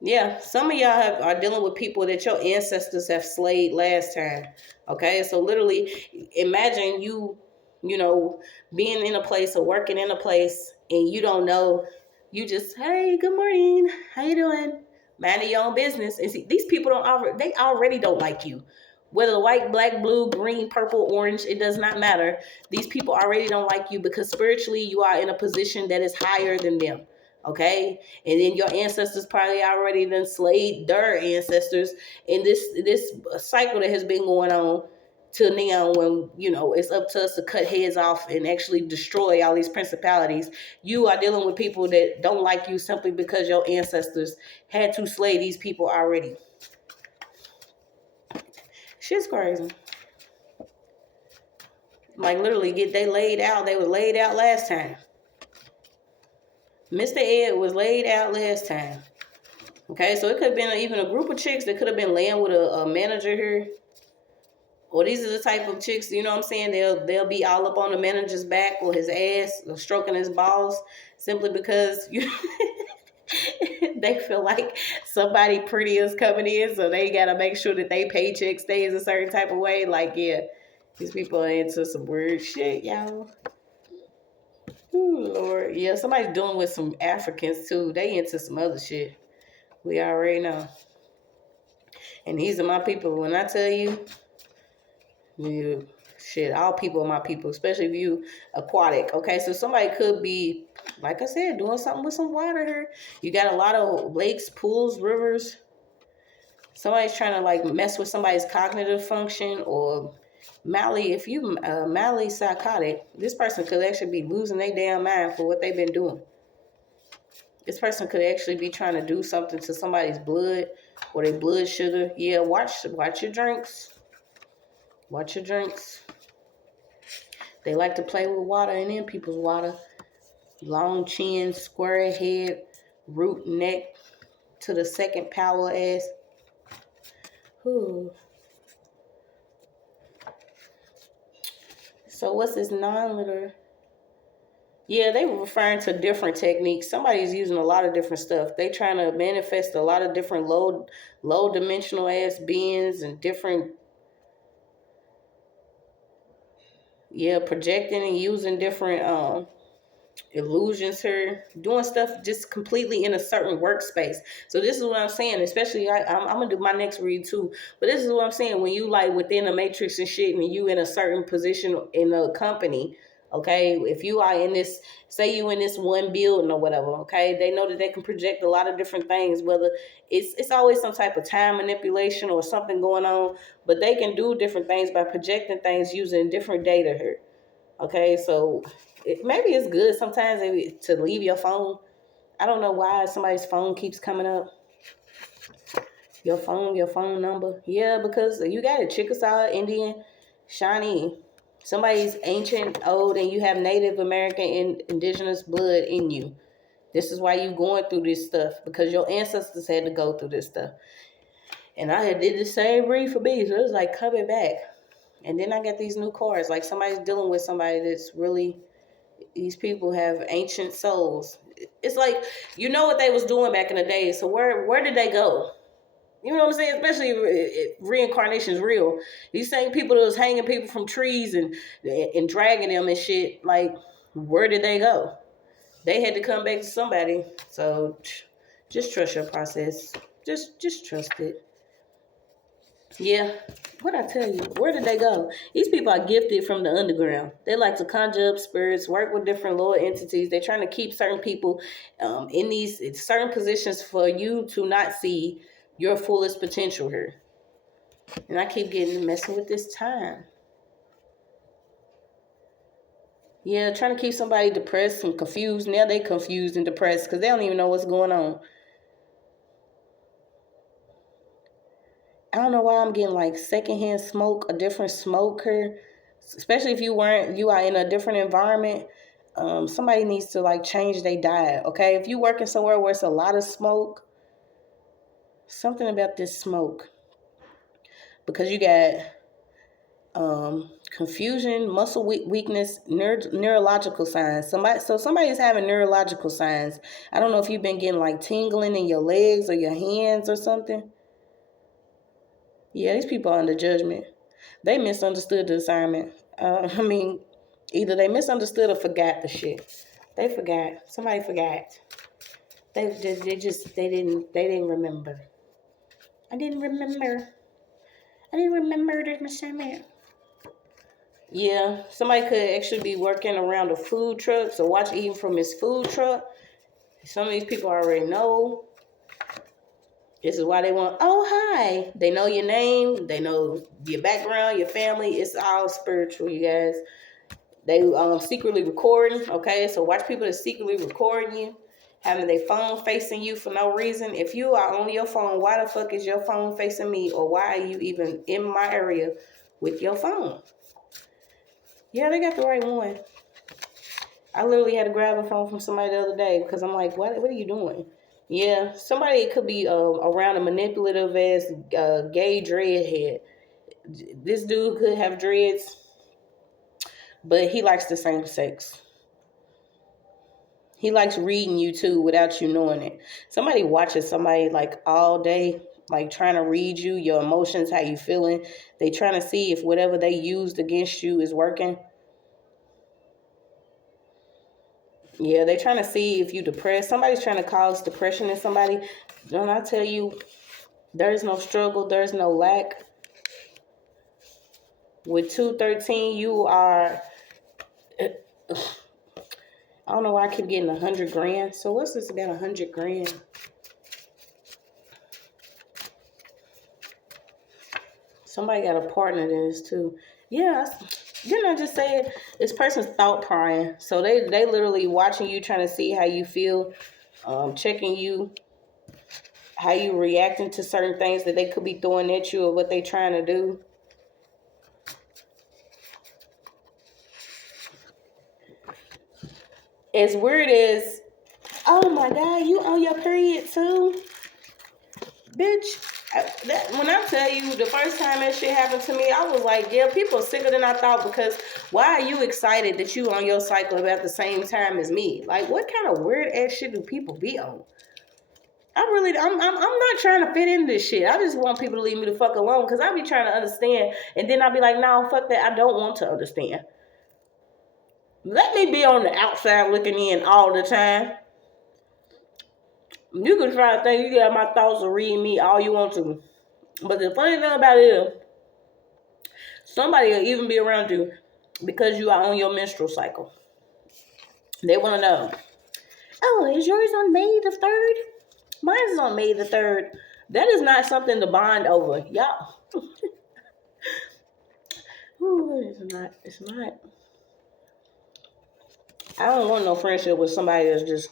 Yeah, some of y'all are dealing with people that your ancestors have slayed last time. Okay, so literally, imagine being in a place or working in a place, and you don't know. You just, hey, good morning, how you doing? Minding your own business. And see, these people they already don't like you. Whether white, black, blue, green, purple, orange, it does not matter. These people already don't like you because spiritually you are in a position that is higher than them. Okay, and then your ancestors probably already done slayed their ancestors in this cycle that has been going on till now, when it's up to us to cut heads off and actually destroy all these principalities. You are dealing with people that don't like you simply because your ancestors had to slay these people already. Shit's crazy. Like literally they laid out. They were laid out last time. Mr. Ed was laid out last time. Okay, so it could have been even a group of chicks that could have been laying with a manager here. Or these are the type of chicks, you know what I'm saying? They'll be all up on the manager's back or his ass or stroking his balls simply because they feel like somebody pretty is coming in, so they gotta make sure that they paycheck stays a certain type of way. Like, yeah, these people are into some weird shit, y'all. Ooh, Lord. Yeah, somebody's dealing with some Africans too. They into some other shit. We already know. And these are my people. When I tell you, shit, all people are my people, especially if you aquatic. Okay, so somebody could be, like I said, doing something with some water here. You got a lot of lakes, pools, rivers. Somebody's trying to like mess with somebody's cognitive function, or if you Mally psychotic, this person could actually be losing their damn mind for what they've been doing. This person could actually be trying to do something to somebody's blood or their blood sugar. Yeah, watch your drinks. Watch your drinks. They like to play with water and in people's water. Long chin, square head, root neck to the second power ass. Ooh. So what's this non-litter? Yeah, they were referring to different techniques. Somebody's using a lot of different stuff. They trying to manifest a lot of different low dimensional ass beings and different, projecting and using different illusions here, doing stuff just completely in a certain workspace. So this is what I'm saying, especially I'm gonna do my next read too, but this is what I'm saying, when you like within a matrix and shit, and you in a certain position in a company, okay, if you are in this, say you in this one building or whatever, okay, they know that they can project a lot of different things, whether it's always some type of time manipulation or something going on, but they can do different things by projecting things using different data here. Okay, so maybe it's good sometimes to leave your phone. I don't know why somebody's phone keeps coming up. Your phone number. Yeah, because you got it. Chickasaw, Indian, Shawnee. Somebody's ancient, old, and you have Native American and indigenous blood in you. This is why you going through this stuff, because your ancestors had to go through this stuff. And I had did the same read for me, so it was like coming back. And then I got these new cards, like somebody's dealing with somebody that's really, these people have ancient souls. It's like, you know what they was doing back in the day. So where did they go? You know what I'm saying? Especially if reincarnation is real. These same people that was hanging people from trees and dragging them and shit, like, where did they go? They had to come back to somebody. So just trust your process. Just trust it. Yeah. What I tell you? Where did they go? These people are gifted from the underground. They like to conjure up spirits, work with different lower entities. They're trying to keep certain people in these certain positions for you to not see your fullest potential here. And I keep getting messing with this time. Yeah, trying to keep somebody depressed and confused. Now they confused and depressed because they don't even know what's going on. I don't know why I'm getting like secondhand smoke, a different smoke here. Especially if you are in a different environment. Somebody needs to like change their diet. Okay, if you working somewhere where it's a lot of smoke, something about this smoke, because you got confusion, muscle weakness, neurological signs. Somebody is having neurological signs. I don't know if you've been getting like tingling in your legs or your hands or something. Yeah, these people are under judgment. They misunderstood the assignment. Either they misunderstood or forgot the shit. They forgot. Somebody forgot. They didn't remember. I didn't remember the assignment. Yeah, somebody could actually be working around a food truck, so watch eating from his food truck. Some of these people already know. This is why they want, oh, hi. They know your name. They know your background, your family. It's all spiritual, you guys. They secretly recording, okay? So watch people that secretly recording you, having their phone facing you for no reason. If you are on your phone, why the fuck is your phone facing me? Or why are you even in my area with your phone? Yeah, they got the right one. I literally had to grab a phone from somebody the other day because I'm like, what are you doing? Yeah, somebody could be around a manipulative ass gay dreadhead. This dude could have dreads, but he likes the same sex. He likes reading you too without you knowing it. Somebody watches somebody like all day, like trying to read you, your emotions, how you feeling. They trying to see if whatever they used against you is working. Yeah, they trying to see if you depressed. Somebody's trying to cause depression in somebody. Don't I tell you, there's no struggle, there's no lack. With 213, you are, I don't know why I keep getting 100 grand. So what's this about 100 grand? Somebody got a partner in this too. Yeah, didn't I just say it? This person's thought prying. So they literally watching you, trying to see how you feel, checking you, how you reacting to certain things that they could be throwing at you or what they trying to do. As weird as, oh my God, you on your period too? Bitch, when I tell you the first time that shit happened to me, I was like, yeah, people are sicker than I thought, because why are you excited that you on your cycle about the same time as me? Like, what kind of weird ass shit do people be on? I'm not trying to fit in this shit. I just want people to leave me the fuck alone, because I be trying to understand, and then I'll be like, no, fuck that, I don't want to understand. Let me be on the outside looking in all the time. You can try to think you got my thoughts or read me all you want to. But the funny thing about it is, somebody will even be around you because you are on your menstrual cycle. They want to know, oh, is yours on May the 3rd? Mine is on May the 3rd. That is not something to bond over. Y'all. Ooh, it's not. I don't want no friendship with somebody that's just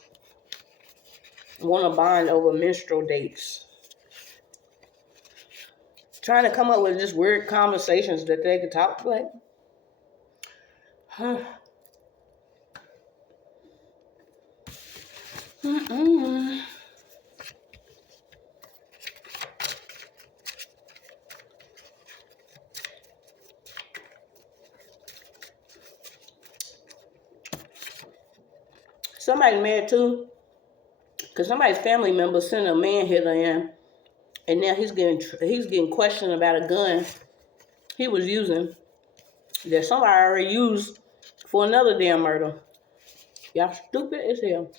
want to bond over menstrual dates. Trying to come up with just weird conversations that they could talk like. Huh. Somebody mad too, because somebody's family member sent a man hither in, and now he's getting questioned about a gun he was using that somebody already used for another damn murder. Y'all stupid as hell.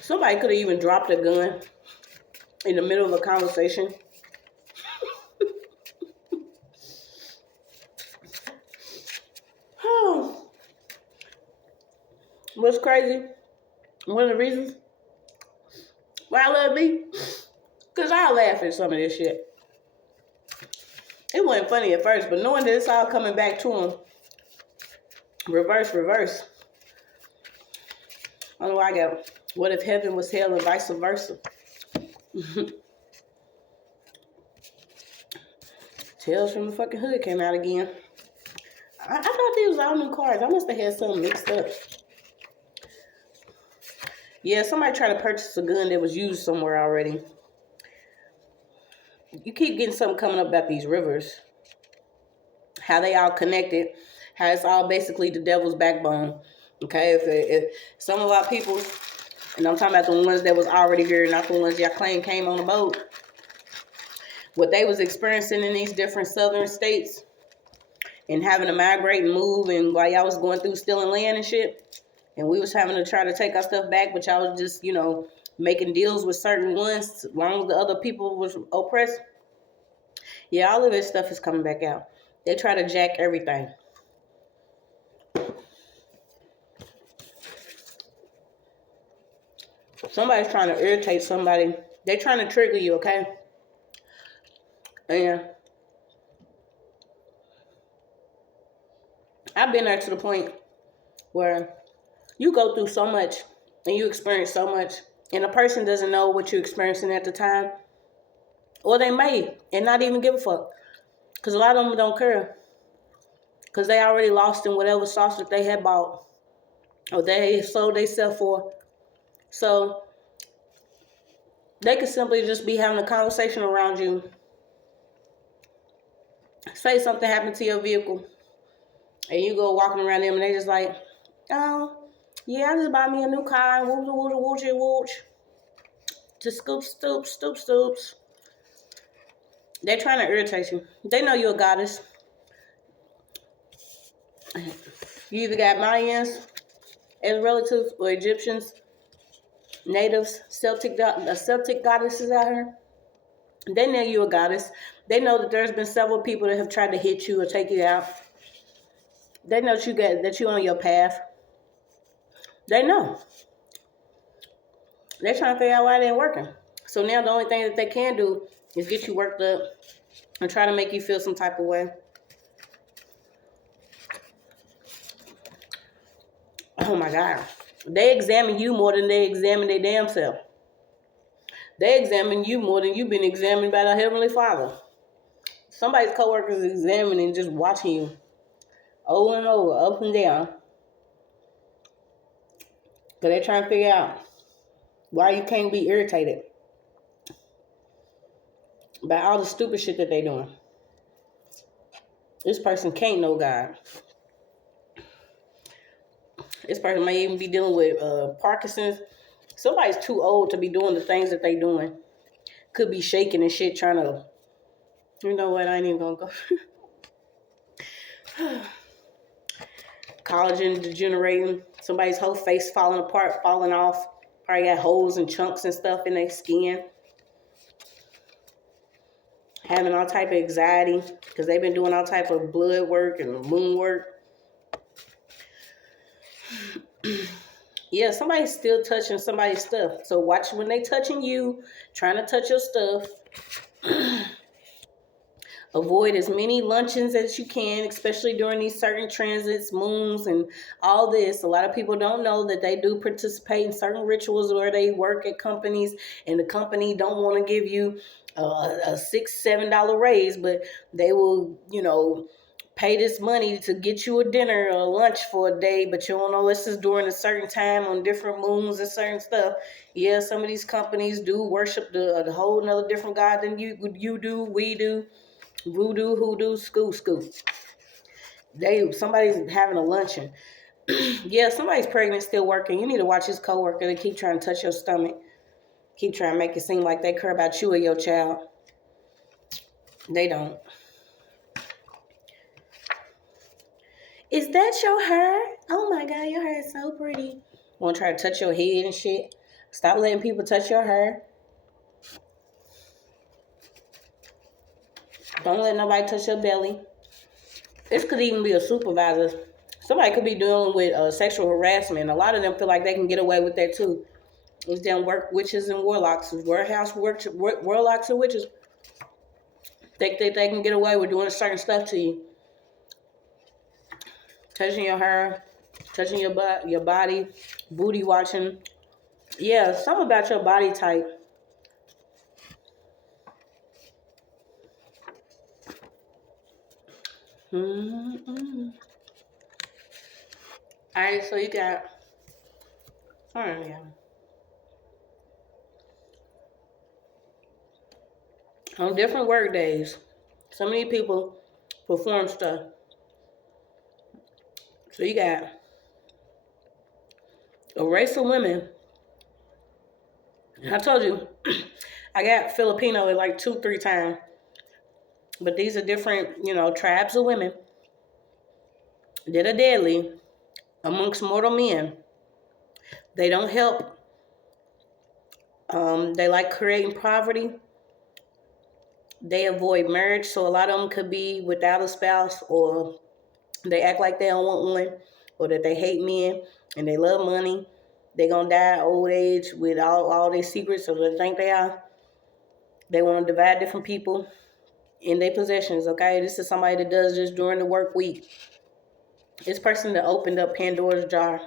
Somebody could have even dropped a gun in the middle of a conversation. What's crazy? One of the reasons why I love me, because I laugh at some of this shit. It wasn't funny at first, but knowing that it's all coming back to him, reverse. I don't know why I got, what if heaven was hell and vice versa? Tales from the fucking Hood came out again. I thought these was all new cards. I must have had something mixed up. Yeah, somebody tried to purchase a gun that was used somewhere already. You keep getting something coming up about these rivers. How they all connected. How it's all basically the devil's backbone. Okay, if some of our people, and I'm talking about the ones that was already here, not the ones y'all claim came on the boat, what they was experiencing in these different southern states and having to migrate and move, and while y'all was going through stealing land and shit, and we was having to try to take our stuff back, but y'all was just, making deals with certain ones as long as the other people was oppressed. Yeah, all of this stuff is coming back out. They try to jack everything. Somebody's trying to irritate somebody. They're trying to trigger you, okay? And I've been there to the point where you go through so much and you experience so much, and a person doesn't know what you're experiencing at the time, or they may and not even give a fuck, because a lot of them don't care, because they already lost in whatever sauce that they had bought or they sold themselves for. So they could simply just be having a conversation around you. Say something happened to your vehicle, and you go walking around them, and they just like, oh, yeah, I just bought me a new car, wooch. Just stoops. They're trying to irritate you. They know you're a goddess. You either got Mayans as relatives or Egyptians, natives, Celtic goddesses out here. They know you're a goddess. They know that there's been several people that have tried to hit you or take you out. They know that you're on your path. They know. They're trying to figure out why it ain't working. So now the only thing that they can do is get you worked up and try to make you feel some type of way. Oh my God. They examine you more than they examine their damn self. They examine you more than you've been examined by the Heavenly Father. Somebody's coworkers is examining, just watching you over and over, up and down. Because they're trying to figure out why you can't be irritated by all the stupid shit that they're doing. This person can't know God. This person may even be dealing with Parkinson's. Somebody's too old to be doing the things that they're doing. Could be shaking and shit, trying to You know what? I ain't even gonna go. Collagen degenerating. Somebody's whole face falling apart, falling off. Probably got holes and chunks and stuff in their skin. Having all type of anxiety because they've been doing all type of blood work and moon work. Yeah, somebody's still touching somebody's stuff. So watch when they touching you, trying to touch your stuff. Avoid as many luncheons as you can, especially during these certain transits, moons, and all this. A lot of people don't know that they do participate in certain rituals where they work at companies, and the company don't want to give you a $6-7 raise, but they will, pay this money to get you a dinner or a lunch for a day, but you don't know this is during a certain time on different moons and certain stuff. Yeah, some of these companies do worship the whole another different God than you do, we do. Voodoo, hoodoo, scoo. Somebody's having a luncheon. Yeah, somebody's pregnant, still working. You need to watch his coworker. They keep trying to touch your stomach. Keep trying to make it seem like they care about you or your child. They don't. Is that your hair? Oh my God, your hair is so pretty. Want to try to touch your head and shit? Stop letting people touch your hair. Don't let nobody touch your belly. This could even be a supervisor. Somebody could be dealing with sexual harassment. A lot of them feel like they can get away with that too. It's them witches and warlocks. Warlocks and witches think that they can get away with doing certain stuff to you. Touching your hair, touching your body, booty watching. Yeah, something about your body type. Mm-mm. All right, so you got. Oh yeah. On different work days, so many people perform stuff. So you got a race of women. I told you, I got Filipino like 2-3 times. But these are different, tribes of women that are deadly amongst mortal men. They don't help. They like creating poverty. They avoid marriage, so a lot of them could be without a spouse, or they act like they don't want one, or that they hate men and they love money. They're going to die old age with all their secrets, or they think they are. They want to divide different people in their possessions, okay? This is somebody that does this during the work week. This person that opened up Pandora's jar.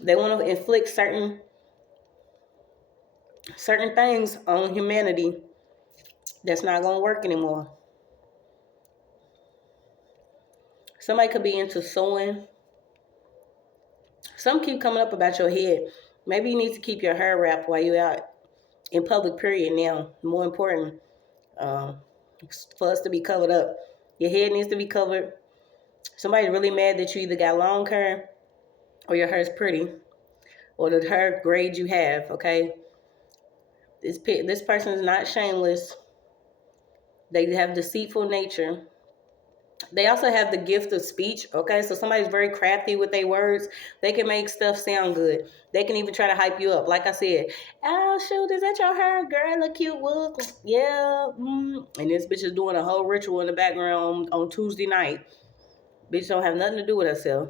They want to inflict certain things on humanity that's not going to work anymore. Somebody could be into sewing. Some keep coming up about your head. Maybe you need to keep your hair wrapped while you're out in public, period, now. More important, for us to be covered up. Your head needs to be covered. Somebody's really mad that you either got long hair or your hair is pretty, or the hair grade you have, okay? This person is not shameless. They have deceitful nature. They also have the gift of speech, okay? So somebody's very crafty with their words. They can make stuff sound good. They can even try to hype you up. Like I said, oh, shoot, is that your hair? Girl, look cute. Well, yeah. And this bitch is doing a whole ritual in the background on Tuesday night. Bitch don't have nothing to do with herself.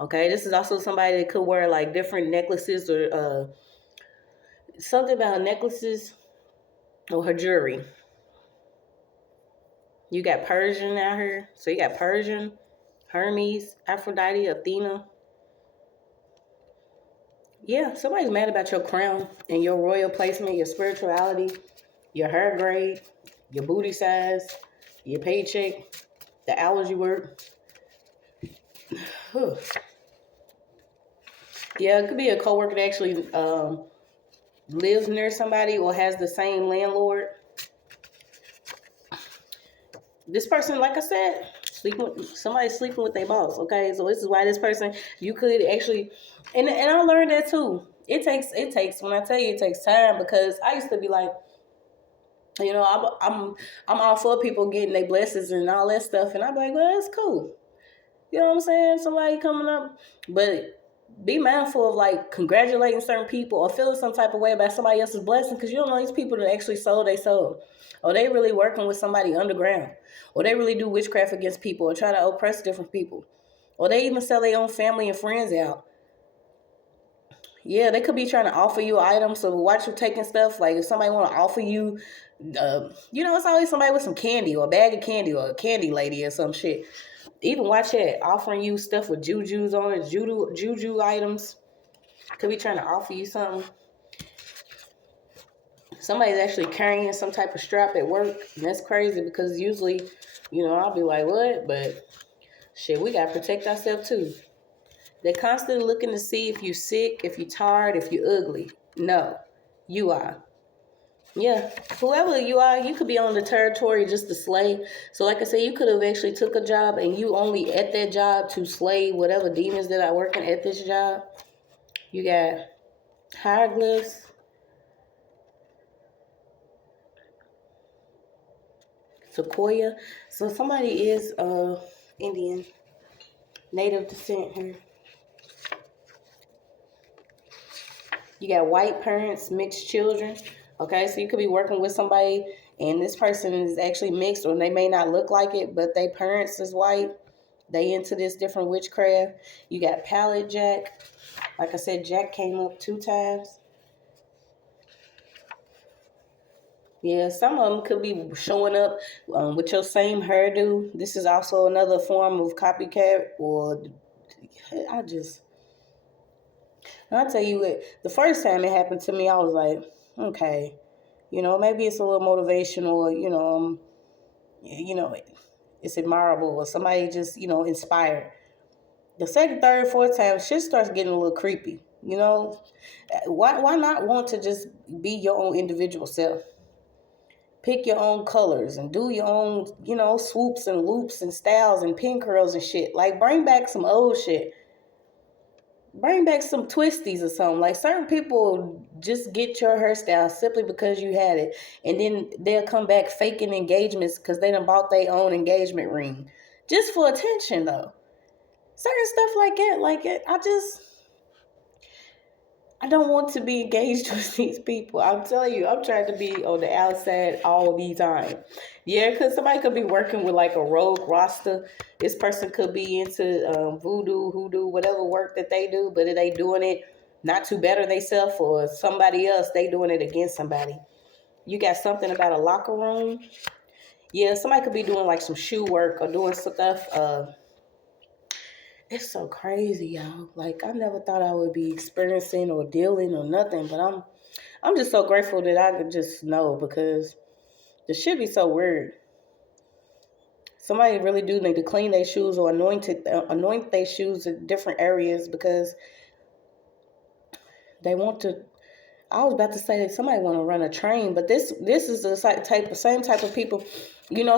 Okay? This is also somebody that could wear, like, different necklaces or something about her necklaces or her jewelry. You got Persian out here. So you got Persian, Hermes, Aphrodite, Athena. Yeah, somebody's mad about your crown and your royal placement, your spirituality, your hair grade, your booty size, your paycheck, the hours you work. Yeah, it could be a coworker that actually lives near somebody or has the same landlord. This person, like I said, somebody's sleeping with their boss, okay? So this is why this person, you could actually, and I learned that too. It takes, when I tell you it takes time, because I used to be like, You know, I'm all for people getting their blessings and all that stuff, and I'm like, well, that's cool. You know what I'm saying? Somebody coming up, but be mindful of like congratulating certain people or feeling some type of way about somebody else's blessing, because you don't know these people that actually sold their soul, or they really working with somebody underground, or they really do witchcraft against people or try to oppress different people, or they even sell their own family and friends out. Yeah, they could be trying to offer you items, so watch you taking stuff. Like if somebody want to offer you, it's always somebody with some candy or a bag of candy or a candy lady or some shit. Even watch it, offering you stuff with jujus on it, juju items. Could be trying to offer you something. Somebody's actually carrying some type of strap at work, and that's crazy because usually, I'll be like, what? But shit, we gotta protect ourselves too. They're constantly looking to see if you're sick, if you're tired, if you're ugly. No, you are. Yeah, whoever you are, you could be on the territory just to slay. So like I said, you could have actually took a job and you only at that job to slay whatever demons that are working at this job. You got hieroglyphs, sequoia. So somebody is Indian, native descent here. You got white parents, mixed children. Okay, so you could be working with somebody and this person is actually mixed, or they may not look like it, but their parents is white. They into this different witchcraft. You got pallet jack. Like I said, jack came up 2 times. Yeah, some of them could be showing up with your same hairdo. This is also another form of copycat. Or I'll tell you what, the first time it happened to me, I was like, okay, maybe it's a little motivational, it's admirable, or somebody just, inspired. The second, third, fourth time, shit starts getting a little creepy. Why not want to just be your own individual self? Pick your own colors and do your own, swoops and loops and styles and pin curls and shit. Like, bring back some old shit. Bring back some twisties or something. Like, certain people just get your hairstyle simply because you had it. And then they'll come back faking engagements because they done bought their own engagement ring. Just for attention, though. Certain stuff like that. I don't want to be engaged with these people. I'm telling you, I'm trying to be on the outside all the time. Yeah, because somebody could be working with like a rogue roster. This person could be into voodoo, hoodoo, whatever work that they do, but they doing it not to better themselves or somebody else. They doing it against somebody. You got something about a locker room. Yeah, somebody could be doing like some shoe work or doing stuff. It's so crazy, y'all. Like, I never thought I would be experiencing or dealing or nothing, but I'm just so grateful that I could just know, because the shit be so weird. Somebody really do need to clean their shoes or anoint their shoes in different areas, because they want to. I was about to say that somebody want to run a train, but this is the same type of people.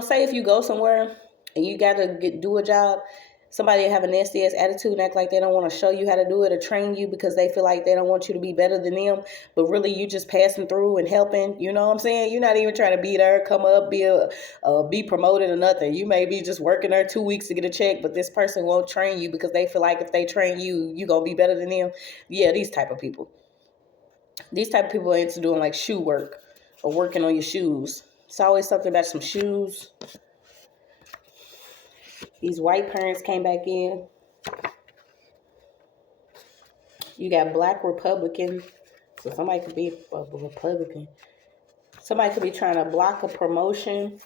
Say if you go somewhere and you got to do a job, somebody have a nasty ass attitude and act like they don't want to show you how to do it or train you because they feel like they don't want you to be better than them, but really you just passing through and helping. You know what I'm saying? You're not even trying to be there, come up, be promoted or nothing. You may be just working there 2 weeks to get a check, but this person won't train you because they feel like if they train you, you gonna be better than them. Yeah, these type of people. These type of people are into doing like shoe work or working on your shoes. It's always something about some shoes. These white parents came back in. You got black Republican. So somebody could be a Republican. Somebody could be trying to block a promotion.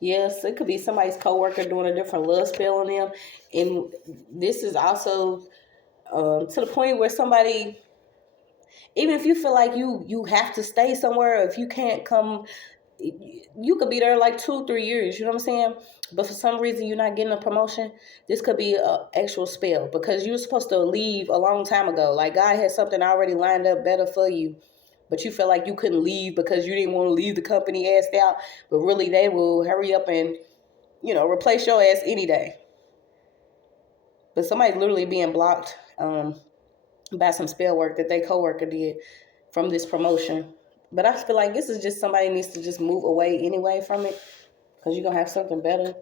Yes, it could be somebody's coworker doing a different love spell on them. And this is also to the point where somebody, even if you feel like you have to stay somewhere, if you can't come, you could be there like 2-3 years, you know what I'm saying? But for some reason you're not getting a promotion. This could be an actual spell, because you were supposed to leave a long time ago. Like, God had something already lined up better for you, but you felt like you couldn't leave because you didn't want to leave the company assed out. But really, they will hurry up and replace your ass any day. But somebody's literally being blocked by some spell work that their coworker did from this promotion. But I feel like this is just somebody needs to just move away anyway from it, because you're going to have something better.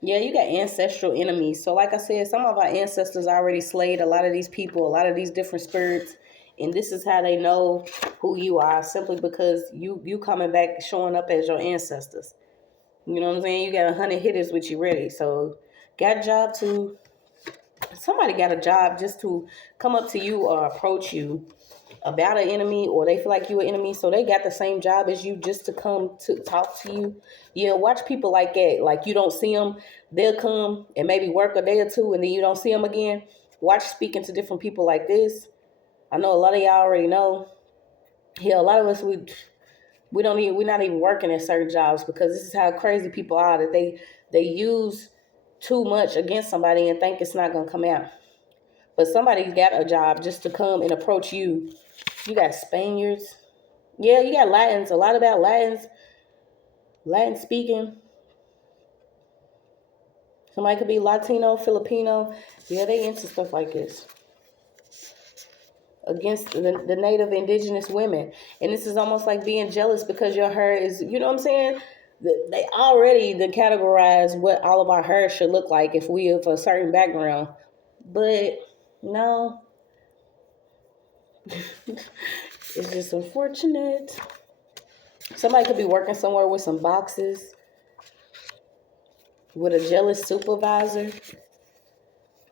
Yeah, you got ancestral enemies. So like I said, some of our ancestors already slayed a lot of these people, a lot of these different spirits. And this is how they know who you are, simply because you coming back showing up as your ancestors. You know what I'm saying? You got 100 hitters with you ready. So somebody got a job just to come up to you or approach you about an enemy, or they feel like you an enemy, so they got the same job as you just to come to talk to you. Yeah, watch people like that. Like, you don't see them, they'll come and maybe work a day or two, and then you don't see them again. Watch speaking to different people like this. I know a lot of y'all already know. Yeah, a lot of us, we're not even working at certain jobs, because this is how crazy people are, that they use too much against somebody and think it's not gonna come out. But somebody's got a job just to come and approach you. You got Spaniards. Yeah, you got Latins. A lot about Latins. Latin speaking. Somebody could be Latino, Filipino. Yeah, they into stuff like this. Against the native indigenous women. And this is almost like being jealous because your hair is, you know what I'm saying? They already categorize what all of our hair should look like if we have a certain background. But no. It's just unfortunate. Somebody could be working somewhere with some boxes, with a jealous supervisor.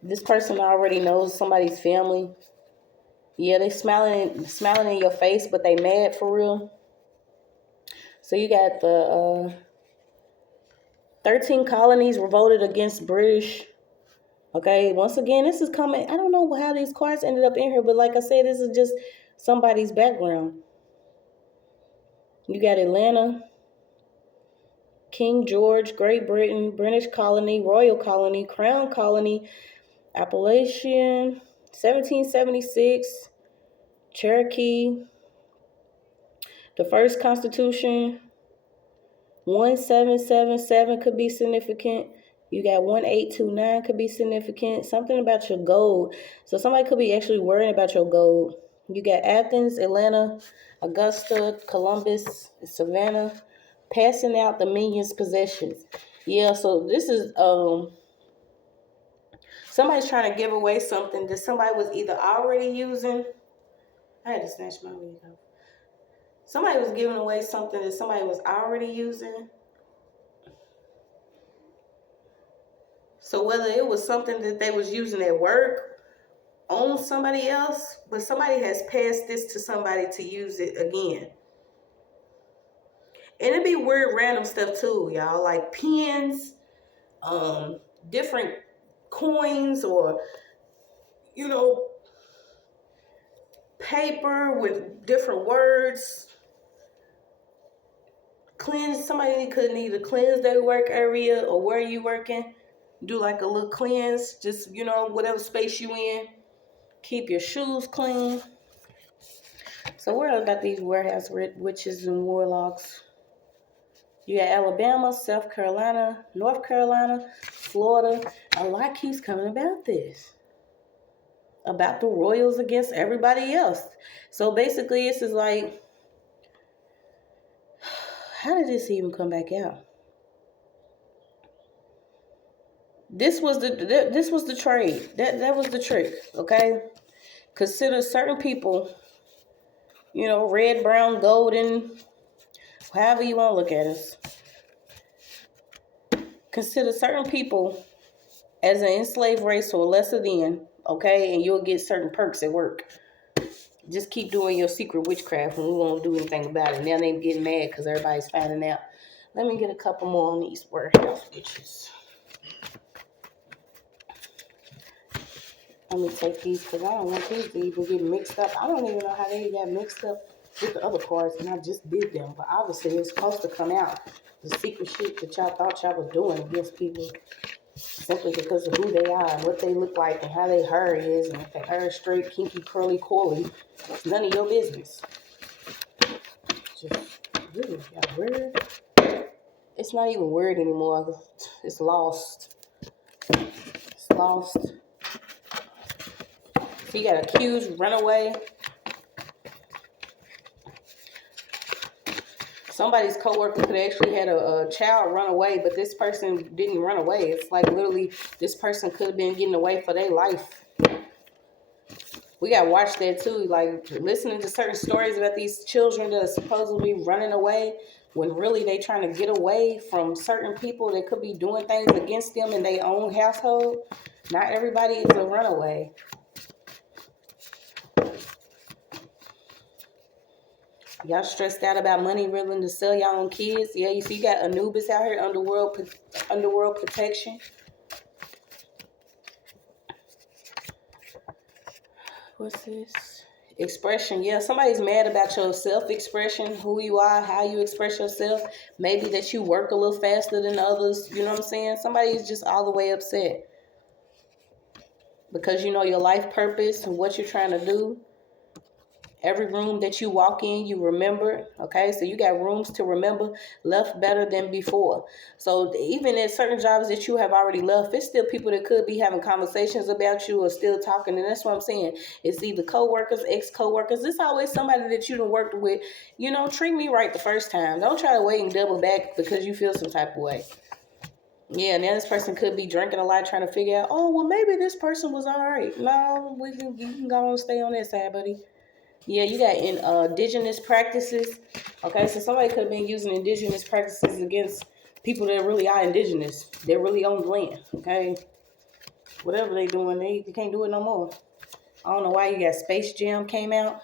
This person already knows somebody's family. Yeah, they smiling in your face, but they mad for real. So you got the 13 colonies revolted against British. Okay, once again, this is coming. I don't know how these cards ended up in here, but like I said, this is just somebody's background. You got Atlanta, King George, Great Britain, British colony, Royal colony, Crown colony, Appalachian, 1776, Cherokee, the first Constitution, 1777 could be significant. You got 1829 could be significant. Something about your gold. So somebody could be actually worrying about your gold. You got Athens, Atlanta, Augusta, Columbus, Savannah, passing out the minions' possessions. Yeah, so this is somebody's trying to give away something that somebody was either already using. I had to snatch my wig off. Somebody was giving away something that somebody was already using. So whether it was something that they was using at work on somebody else, but somebody has passed this to somebody to use it again. And it'd be weird random stuff too, y'all, like pens, different coins, or, you know, paper with different words. Somebody could need to cleanse their work area or where you working. Do like a little cleanse, just, you know, whatever space you in. Keep your shoes clean. So where else got these warehouse witches and warlocks? You got Alabama, South Carolina, North Carolina, Florida. A lot keeps coming about this. About the royals against everybody else. So basically, this is like, how did this even come back out? This was the trade. That was the trick, okay? Consider certain people, you know, red, brown, golden, however you want to look at us. Consider certain people as an enslaved race or lesser than, okay? And you'll get certain perks at work. Just keep doing your secret witchcraft and we won't do anything about it. Now they're getting mad because everybody's finding out. Let me get a couple more on these warehouse witches. Let me take these because I don't want these to even get mixed up. I don't even know how they got mixed up with the other cards, and I just did them. But obviously it's supposed to come out. The secret shit that y'all thought y'all was doing against people simply because of who they are and what they look like and how their hair is, and if their hair is straight, kinky, curly, coily, it's none of your business. Just really got weird. It's not even weird anymore. It's lost. It's lost. So you got accused, runaway. somebody's coworker could actually had a child run away, but this person didn't run away. It's like literally this person could have been getting away for their life. We got to watch that too. Like listening to certain stories about these children that are supposedly running away when really they trying to get away from certain people that could be doing things against them in their own household. Not everybody is a runaway. Y'all stressed out about money, willing to sell y'all own kids. Yeah, you see, you got Anubis out here, underworld protection. What's this? Expression. Yeah, somebody's mad about your self-expression, who you are, how you express yourself. Maybe that you work a little faster than others. You know what I'm saying? Somebody's just all the way upset because you know your life purpose and what you're trying to do. Every room that you walk in, you remember. Okay, so you got rooms to remember, left better than before. So even at certain jobs that you have already left, it's still people that could be having conversations about you or still talking. And that's what I'm saying. It's either co-workers, ex-co-workers. It's always somebody that you done worked with. You know, treat me right the first time. Don't try to wait and double back because you feel some type of way. Yeah, now this person could be drinking a lot, trying to figure out, oh, well, maybe this person was all right. No, you can go and stay on that side, buddy. Yeah, you got indigenous practices. Okay, so somebody could have been using indigenous practices against people that really are indigenous. They really own the land. Okay, whatever they doing, they can't do it no more. I don't know why you got Space Jam came out.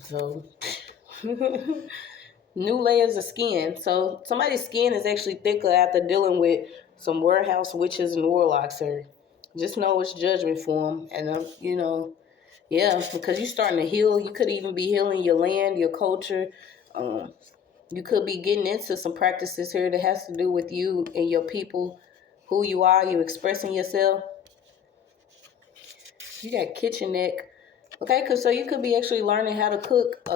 So new layers of skin. So somebody's skin is actually thicker after dealing with some warehouse witches and warlocks. Or just know it's judgment for them, and you know. Yeah, because you're starting to heal. You could even be healing your land, your culture. You could be getting into some practices here that has to do with you and your people, who you are, you expressing yourself. You got kitchen neck. Okay, because so you could be actually learning how to cook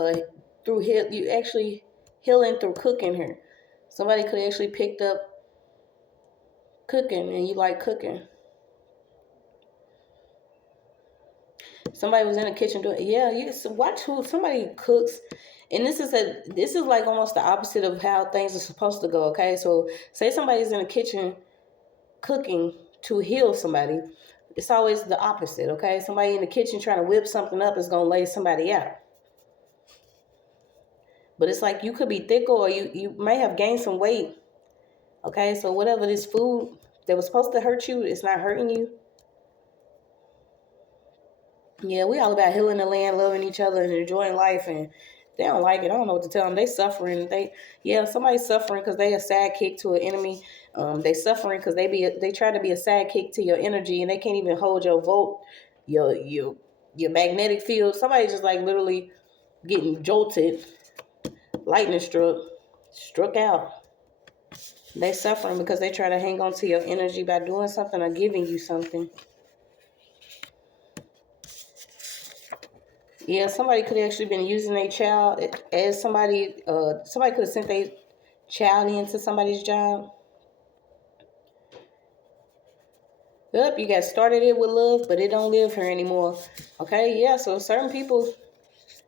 through you actually healing through cooking here. Somebody could actually picked up cooking and you like cooking. Somebody was in the kitchen doing, yeah, you watch who somebody cooks. And this is like almost the opposite of how things are supposed to go. Okay, so say somebody's in the kitchen cooking to heal somebody. It's always the opposite. Okay, somebody in the kitchen trying to whip something up is gonna lay somebody out. But it's like you could be thicker or you may have gained some weight. Okay, so whatever this food that was supposed to hurt you, it's not hurting you. Yeah, we all about healing the land, loving each other, and enjoying life. And they don't like it. I don't know what to tell them. They suffering. Somebody's suffering because they a sidekick to an enemy. They suffering because they try to be a sidekick to your energy, and they can't even hold your volt, your magnetic field. Somebody just like literally getting jolted, lightning struck out. They suffering because they try to hang on to your energy by doing something or giving you something. Yeah, somebody could have actually been using a child as somebody could have sent their child into somebody's job. Yep, you got started it with love, but it don't live here anymore. Okay, yeah, so certain people,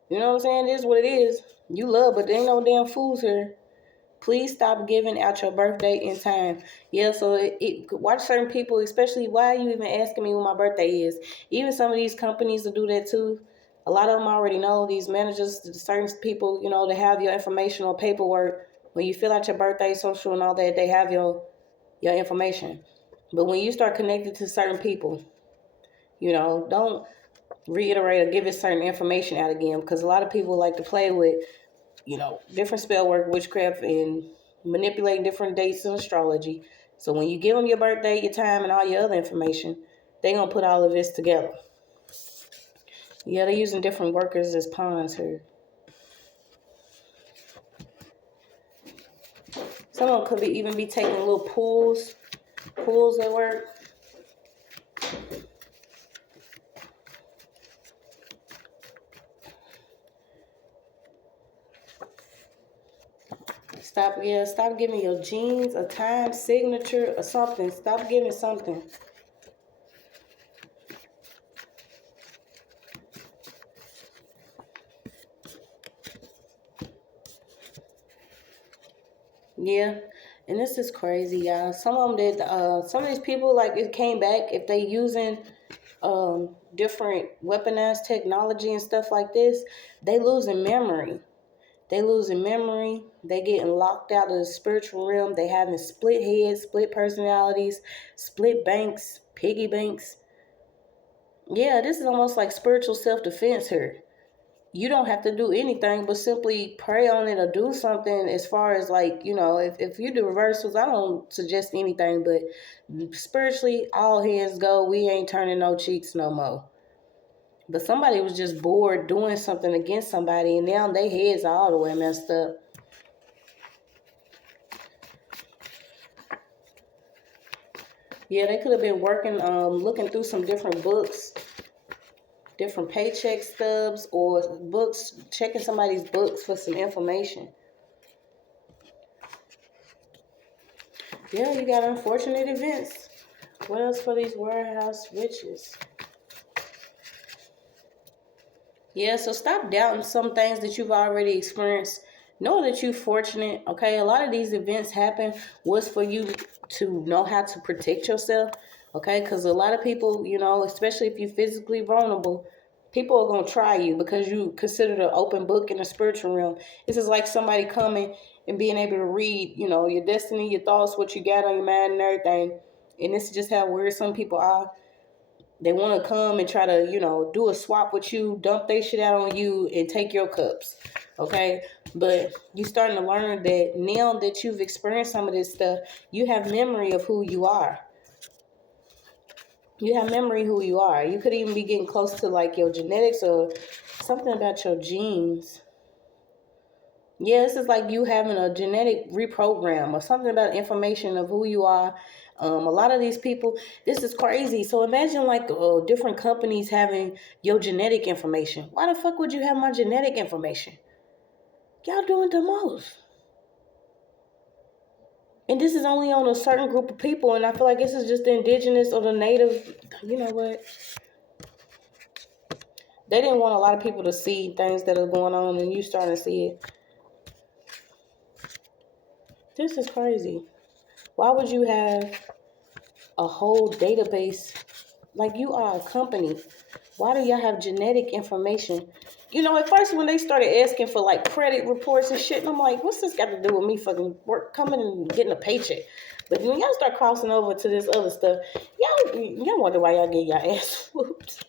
you know what I'm saying, it is what it is. You love, but there ain't no damn fools here. Please stop giving out your birthday in time. Yeah, so watch certain people, especially why are you even asking me when my birthday is? Even some of these companies will do that too. A lot of them already know, these managers, certain people, you know, they have your information or paperwork. When you fill out your birthday, social and all that, they have your information. But when you start connected to certain people, you know, don't reiterate or give it certain information out again, because a lot of people like to play with, you know, different spell work, witchcraft, and manipulating different dates in astrology. So when you give them your birthday, your time, and all your other information, they're going to put all of this together. Yeah, they're using different workers as pawns here. Some of them could even be taking little pulls at work. Stop giving your genes a time signature or something. Stop giving something. Yeah, and this is crazy, y'all. Some of them that some of these people, like, it came back, if they using different weaponized technology and stuff like this, they losing memory. They losing memory. They getting locked out of the spiritual realm. They having split heads, split personalities, split banks, piggy banks. Yeah, this is almost like spiritual self-defense here. You don't have to do anything but simply pray on it or do something. As far as, like, if you do reversals, I don't suggest anything, but spiritually, all hands go. We ain't turning no cheeks no more. But somebody was just bored doing something against somebody, and now their heads are all the way messed up. Yeah, they could have been working, looking through some different books, different paycheck stubs, or books, checking somebody's books for some information. Yeah, you got unfortunate events. What else for these warehouse witches? Yeah, so stop doubting some things that you've already experienced. Know that you're fortunate, okay? A lot of these events happen was for you to know how to protect yourself, okay? Because a lot of people, especially if you're physically vulnerable, people are going to try you because you considered an open book in the spiritual realm. This is like somebody coming and being able to read, your destiny, your thoughts, what you got on your mind and everything. And this is just how weird some people are. They want to come and try to, do a swap with you, dump their shit out on you, and take your cups, okay? But you starting to learn that now that you've experienced some of this stuff, you have memory of who you are. You have memory who you are. You could even be getting close to, like, your genetics or something about your genes. Yeah, this is like you having a genetic reprogram or something about information of who you are. A lot of these people, this is crazy. So imagine, like, different companies having your genetic information. Why the fuck would you have my genetic information? Y'all doing the most. And this is only on a certain group of people. And I feel like this is just the indigenous or the native. You know what? They didn't want a lot of people to see things that are going on, and you starting to see it. This is crazy. Why would you have a whole database? Like, you are a company. Why do y'all have genetic information? At first when they started asking for, like, credit reports and shit, and I'm like, what's this got to do with me fucking coming and getting a paycheck? But when y'all start crossing over to this other stuff, y'all wonder why y'all get y'all ass whooped.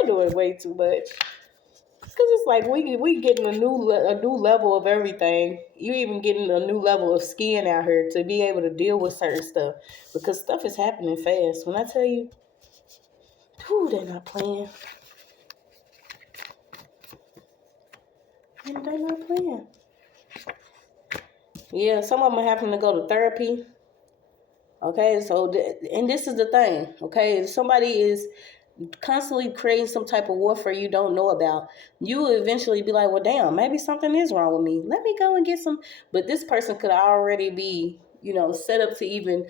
Y'all doing way too much. Because it's like we getting a new level of everything. You even getting a new level of skin out here to be able to deal with certain stuff. Because stuff is happening fast. When I tell you, they're not playing. And they're not playing. Yeah, some of them are having to go to therapy. Okay, so, and this is the thing. Okay, if somebody is constantly creating some type of warfare you don't know about, you will eventually be like, well, damn, maybe something is wrong with me. Let me go and get some. But this person could already be, set up to even,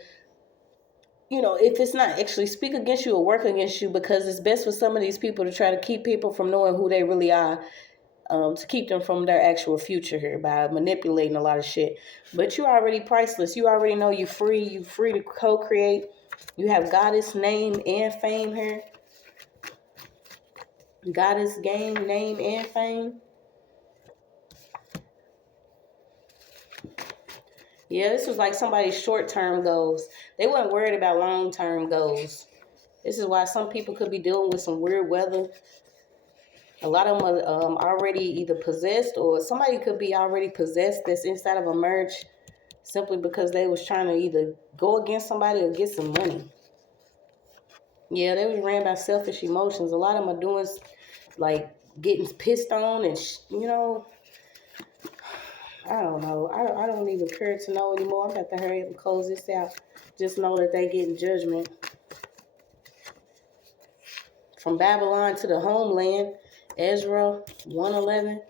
if it's not actually speak against you or work against you, because it's best for some of these people to try to keep people from knowing who they really are, to keep them from their actual future here by manipulating a lot of shit. But you're already priceless. You already know you're free. You're free to co-create. You have goddess name and fame here. Goddess game, name, and fame. Yeah, this was like somebody's short-term goals. They weren't worried about long-term goals. This is why some people could be dealing with some weird weather. A lot of them are already either possessed, or somebody could be already possessed that's inside of a merge simply because they was trying to either go against somebody or get some money. Yeah, they was ran by selfish emotions. A lot of them are doing, like, getting pissed on and, I don't know. I don't even care to know anymore. I'm about to hurry up and close this out. Just know that they getting judgment. From Babylon to the homeland, Ezra 1:11.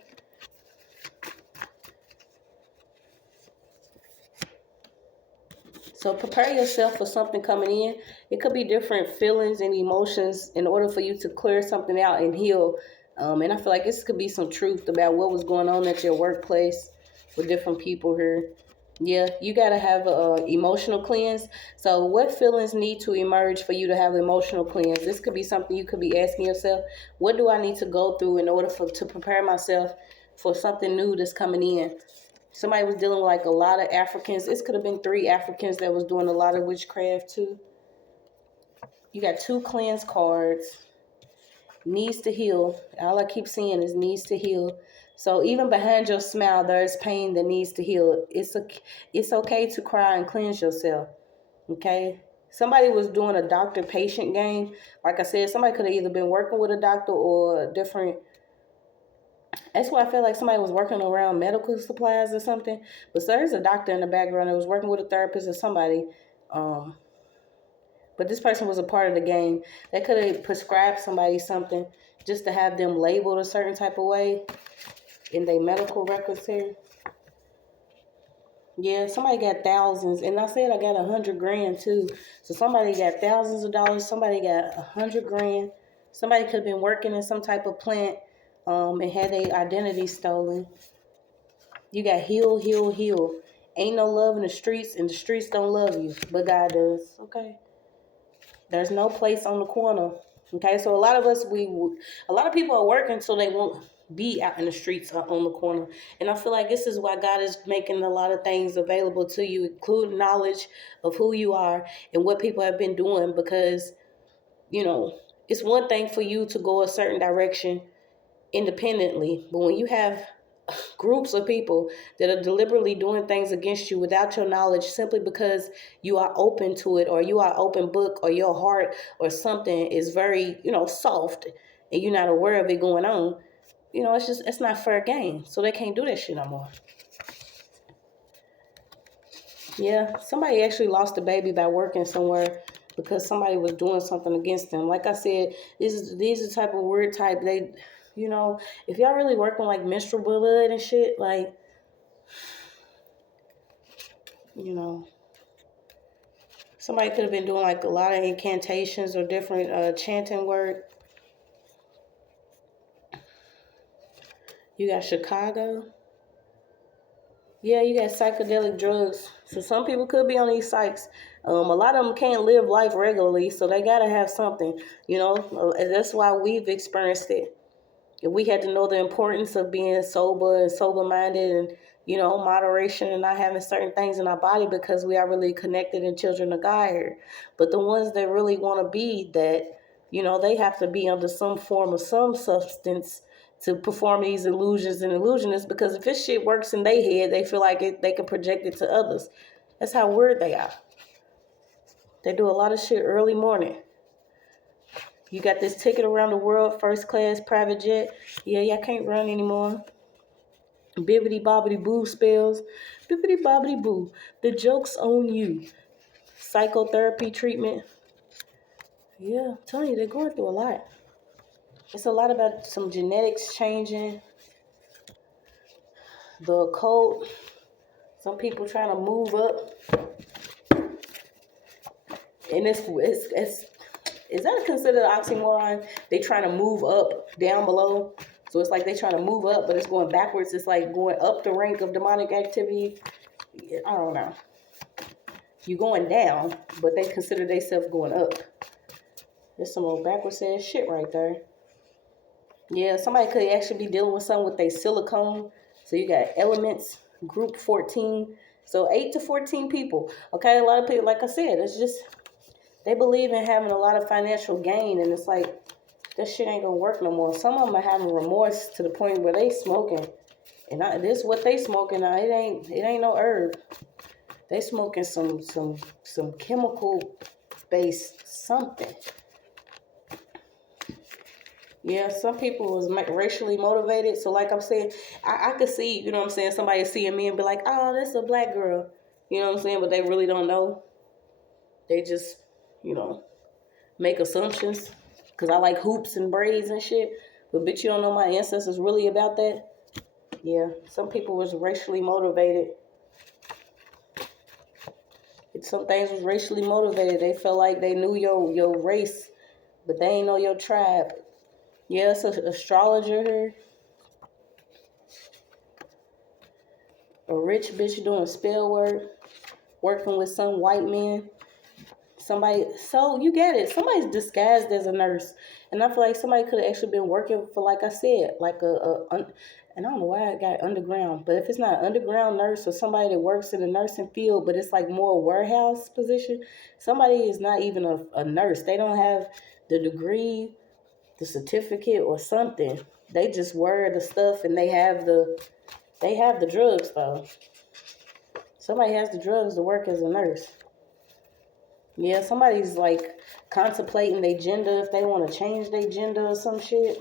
So prepare yourself for something coming in. It could be different feelings and emotions in order for you to clear something out and heal. And I feel like this could be some truth about what was going on at your workplace with different people here. Yeah, you got to have a emotional cleanse. So what feelings need to emerge for you to have emotional cleanse? This could be something you could be asking yourself. What do I need to go through in order to prepare myself for something new that's coming in? Somebody was dealing with like a lot of Africans. This could have been 3 Africans that was doing a lot of witchcraft too. You got 2 cleanse cards. Needs to heal. All I keep seeing is needs to heal. So even behind your smile, there's pain that needs to heal. It's okay to cry and cleanse yourself. Okay? Somebody was doing a doctor-patient game. Like I said, somebody could have either been working with a doctor or different. That's why I feel like somebody was working around medical supplies or something. But there's a doctor in the background that was working with a therapist or somebody. But this person was a part of the game. They could have prescribed somebody something just to have them labeled a certain type of way in their medical records here. Yeah, somebody got thousands. And I said I got 100 grand too. So somebody got thousands of dollars. Somebody got 100 grand. Somebody could have been working in some type of plant and had their identity stolen. You got heal, heal, heal. Ain't no love in the streets, and the streets don't love you, but God does. Okay. There's no place on the corner. Okay, so a lot of people are working so they won't be out in the streets or on the corner. And I feel like this is why God is making a lot of things available to you, including knowledge of who you are and what people have been doing. Because, it's one thing for you to go a certain direction independently, but when you have groups of people that are deliberately doing things against you without your knowledge, simply because you are open to it, or you are open book, or your heart or something is very soft and you're not aware of it going on, it's not fair game. So they can't do that shit no more. Yeah, somebody actually lost a baby by working somewhere because somebody was doing something against them. Like I said, these are the type of weird type. They, if y'all really working like menstrual blood and shit, like, somebody could have been doing like a lot of incantations or different chanting work. You got Chicago. Yeah, you got psychedelic drugs. So some people could be on these psychs. A lot of them can't live life regularly, so they got to have something, and that's why we've experienced it. And we had to know the importance of being sober and sober-minded and, moderation and not having certain things in our body, because we are really connected and children of God here. But the ones that really want to be that, they have to be under some form of some substance to perform these illusions and illusionists, because if this shit works in their head, they feel like they can project it to others. That's how weird they are. They do a lot of shit early morning. You got this ticket around the world, first class, private jet. Yeah, y'all can't run anymore. Bibbity bobbity boo spells. Bibbity bobbity boo. The joke's on you. Psychotherapy treatment. Yeah, I'm telling you, they're going through a lot. It's a lot about some genetics changing. The occult. Some people trying to move up. And is that considered an oxymoron? They trying to move up down below. So it's like they trying to move up, but it's going backwards. It's like going up the rank of demonic activity. I don't know. You're going down, but they consider themselves going up. There's some old backwards ass shit right there. Yeah, somebody could actually be dealing with something with their silicone. So you got elements, group 14. So 8 to 14 people. Okay, a lot of people, like I said, it's just, they believe in having a lot of financial gain, and it's like, that shit ain't gonna work no more. Some of them are having remorse to the point where they smoking. And this what they smoking now. It ain't no herb. They smoking some chemical based something. Yeah, some people was racially motivated. So like I'm saying, I could see, you know what I'm saying, somebody seeing me and be like, oh, that's a black girl. You know what I'm saying? But they really don't know. They just, make assumptions. Because I like hoops and braids and shit. But bitch, you don't know my ancestors really about that? Yeah, some people was racially motivated. Some things was racially motivated. They felt like they knew your race, but they ain't know your tribe. Yeah, it's an astrologer here. a rich bitch doing spell work, working with some white man. Somebody, so you get it. Somebody's disguised as a nurse, and I feel like somebody could have actually been working for, like I said, like and I don't know why I got underground, but if it's not an underground nurse or somebody that works in the nursing field, but it's like more a warehouse position, somebody is not even a nurse. They don't have the degree, the certificate, or something. They just wear the stuff, and they have the drugs though. Somebody has the drugs to work as a nurse. Yeah, somebody's like contemplating their gender, if they want to change their gender or some shit.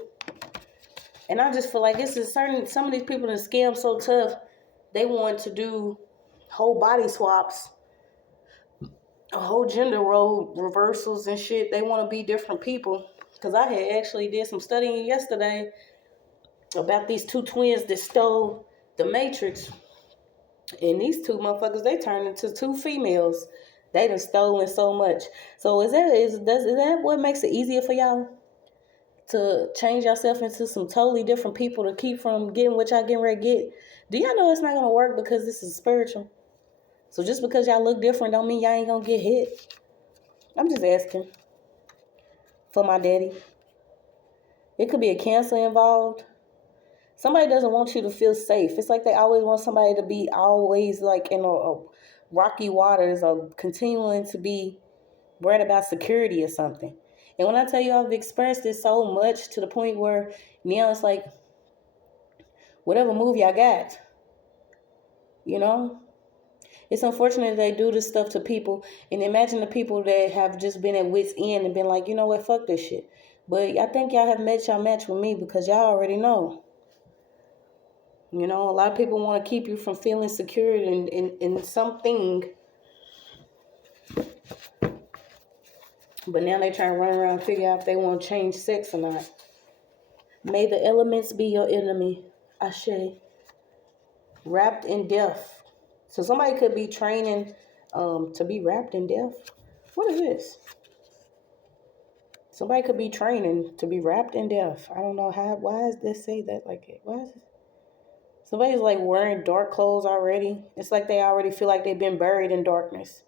And I just feel like some of these people that scam so tough, they want to do whole body swaps, a whole gender role reversals and shit. They want to be different people. Because I had actually did some studying yesterday about these two twins that stole the Matrix. And these two motherfuckers, they turned into two females. They done stolen so much. So is that what makes it easier for y'all to change yourself into some totally different people to keep from getting what y'all getting ready to get? Do y'all know it's not gonna work because this is spiritual? So just because y'all look different don't mean y'all ain't gonna get hit. I'm just asking for my daddy. It could be a cancer involved. Somebody doesn't want you to feel safe. It's like they always want somebody to be always like in a rocky waters or continuing to be worried about security or something. And when I tell you I've experienced this so much to the point where now it's like whatever move y'all got, you know? It's unfortunate they do this stuff to people. And imagine the people that have just been at wit's end and been like, you know what, fuck this shit. But I think y'all have met y'all match with me because y'all already know. You know, a lot of people want to keep you from feeling secure in something. But now they trying to run around and figure out if they want to change sex or not. May the elements be your enemy. Ashe. Wrapped in death. So somebody could be training to be wrapped in death. What is this? Somebody could be training to be wrapped in death. I don't know why does this say that like it? Why is it? Somebody's like wearing dark clothes already. It's like they already feel like they've been buried in darkness.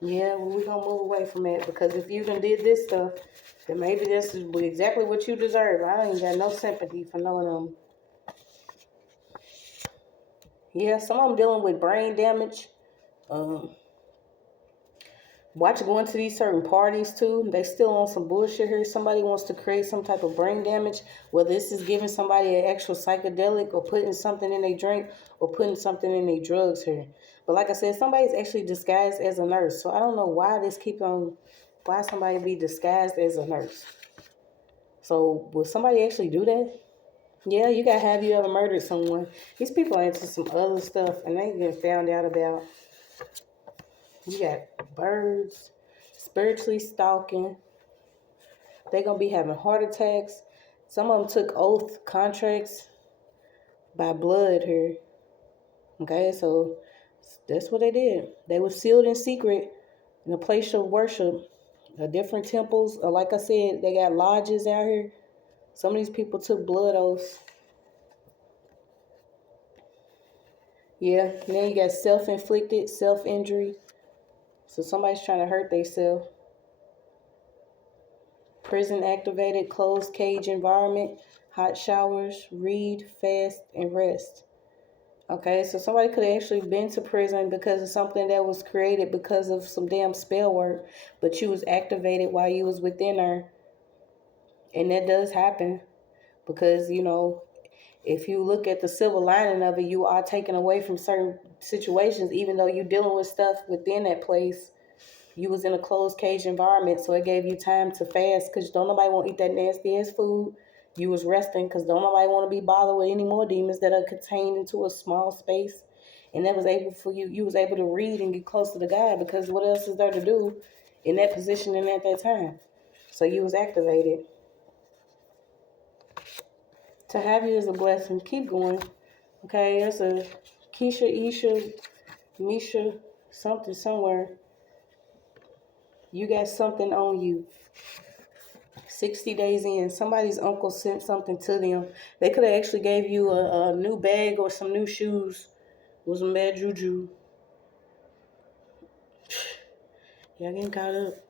Yeah, well, we're going to move away from that because if you done did this stuff, then maybe this is exactly what you deserve. I ain't got no sympathy for none of them. Yeah, some of them dealing with brain damage. Watch going to these certain parties too. They still on some bullshit here. Somebody wants to create some type of brain damage, whether this is giving somebody an extra psychedelic or putting something in their drink or putting something in their drugs here. But like I said, somebody's actually disguised as a nurse. So I don't know why why somebody be disguised as a nurse. So will somebody actually do that? Yeah, have you ever murdered someone? These people are into some other stuff and they get found out about. You got birds, spiritually stalking. They're going to be having heart attacks. Some of them took oath contracts by blood here. Okay, so that's what they did. They were sealed in secret in a place of worship. Different temples. Like I said, they got lodges out here. Some of these people took blood oaths. Yeah, then you got self-inflicted, self-injury. So somebody's trying to hurt themselves. Prison activated, closed cage environment, hot showers, read, fast, and rest. Okay, so somebody could have actually been to prison because of something that was created because of some damn spell work, but you was activated while you was within her. And that does happen because, you know, if you look at the silver lining of it, you are taken away from certain situations, even though you're dealing with stuff within that place. You was in a closed cage environment, so it gave you time to fast because don't nobody want to eat that nasty ass food. You was resting because don't nobody want to be bothered with any more demons that are contained into a small space. And that was able for you was able to read and get closer to God because what else is there to do in that position and at that time? So you was activated. To have you is a blessing. Keep going. Okay, there's a Keisha, Isha, Misha, something somewhere. You got something on you. 60 days in, somebody's uncle sent something to them. They could have actually gave you a new bag or some new shoes with some bad juju. Y'all getting caught up.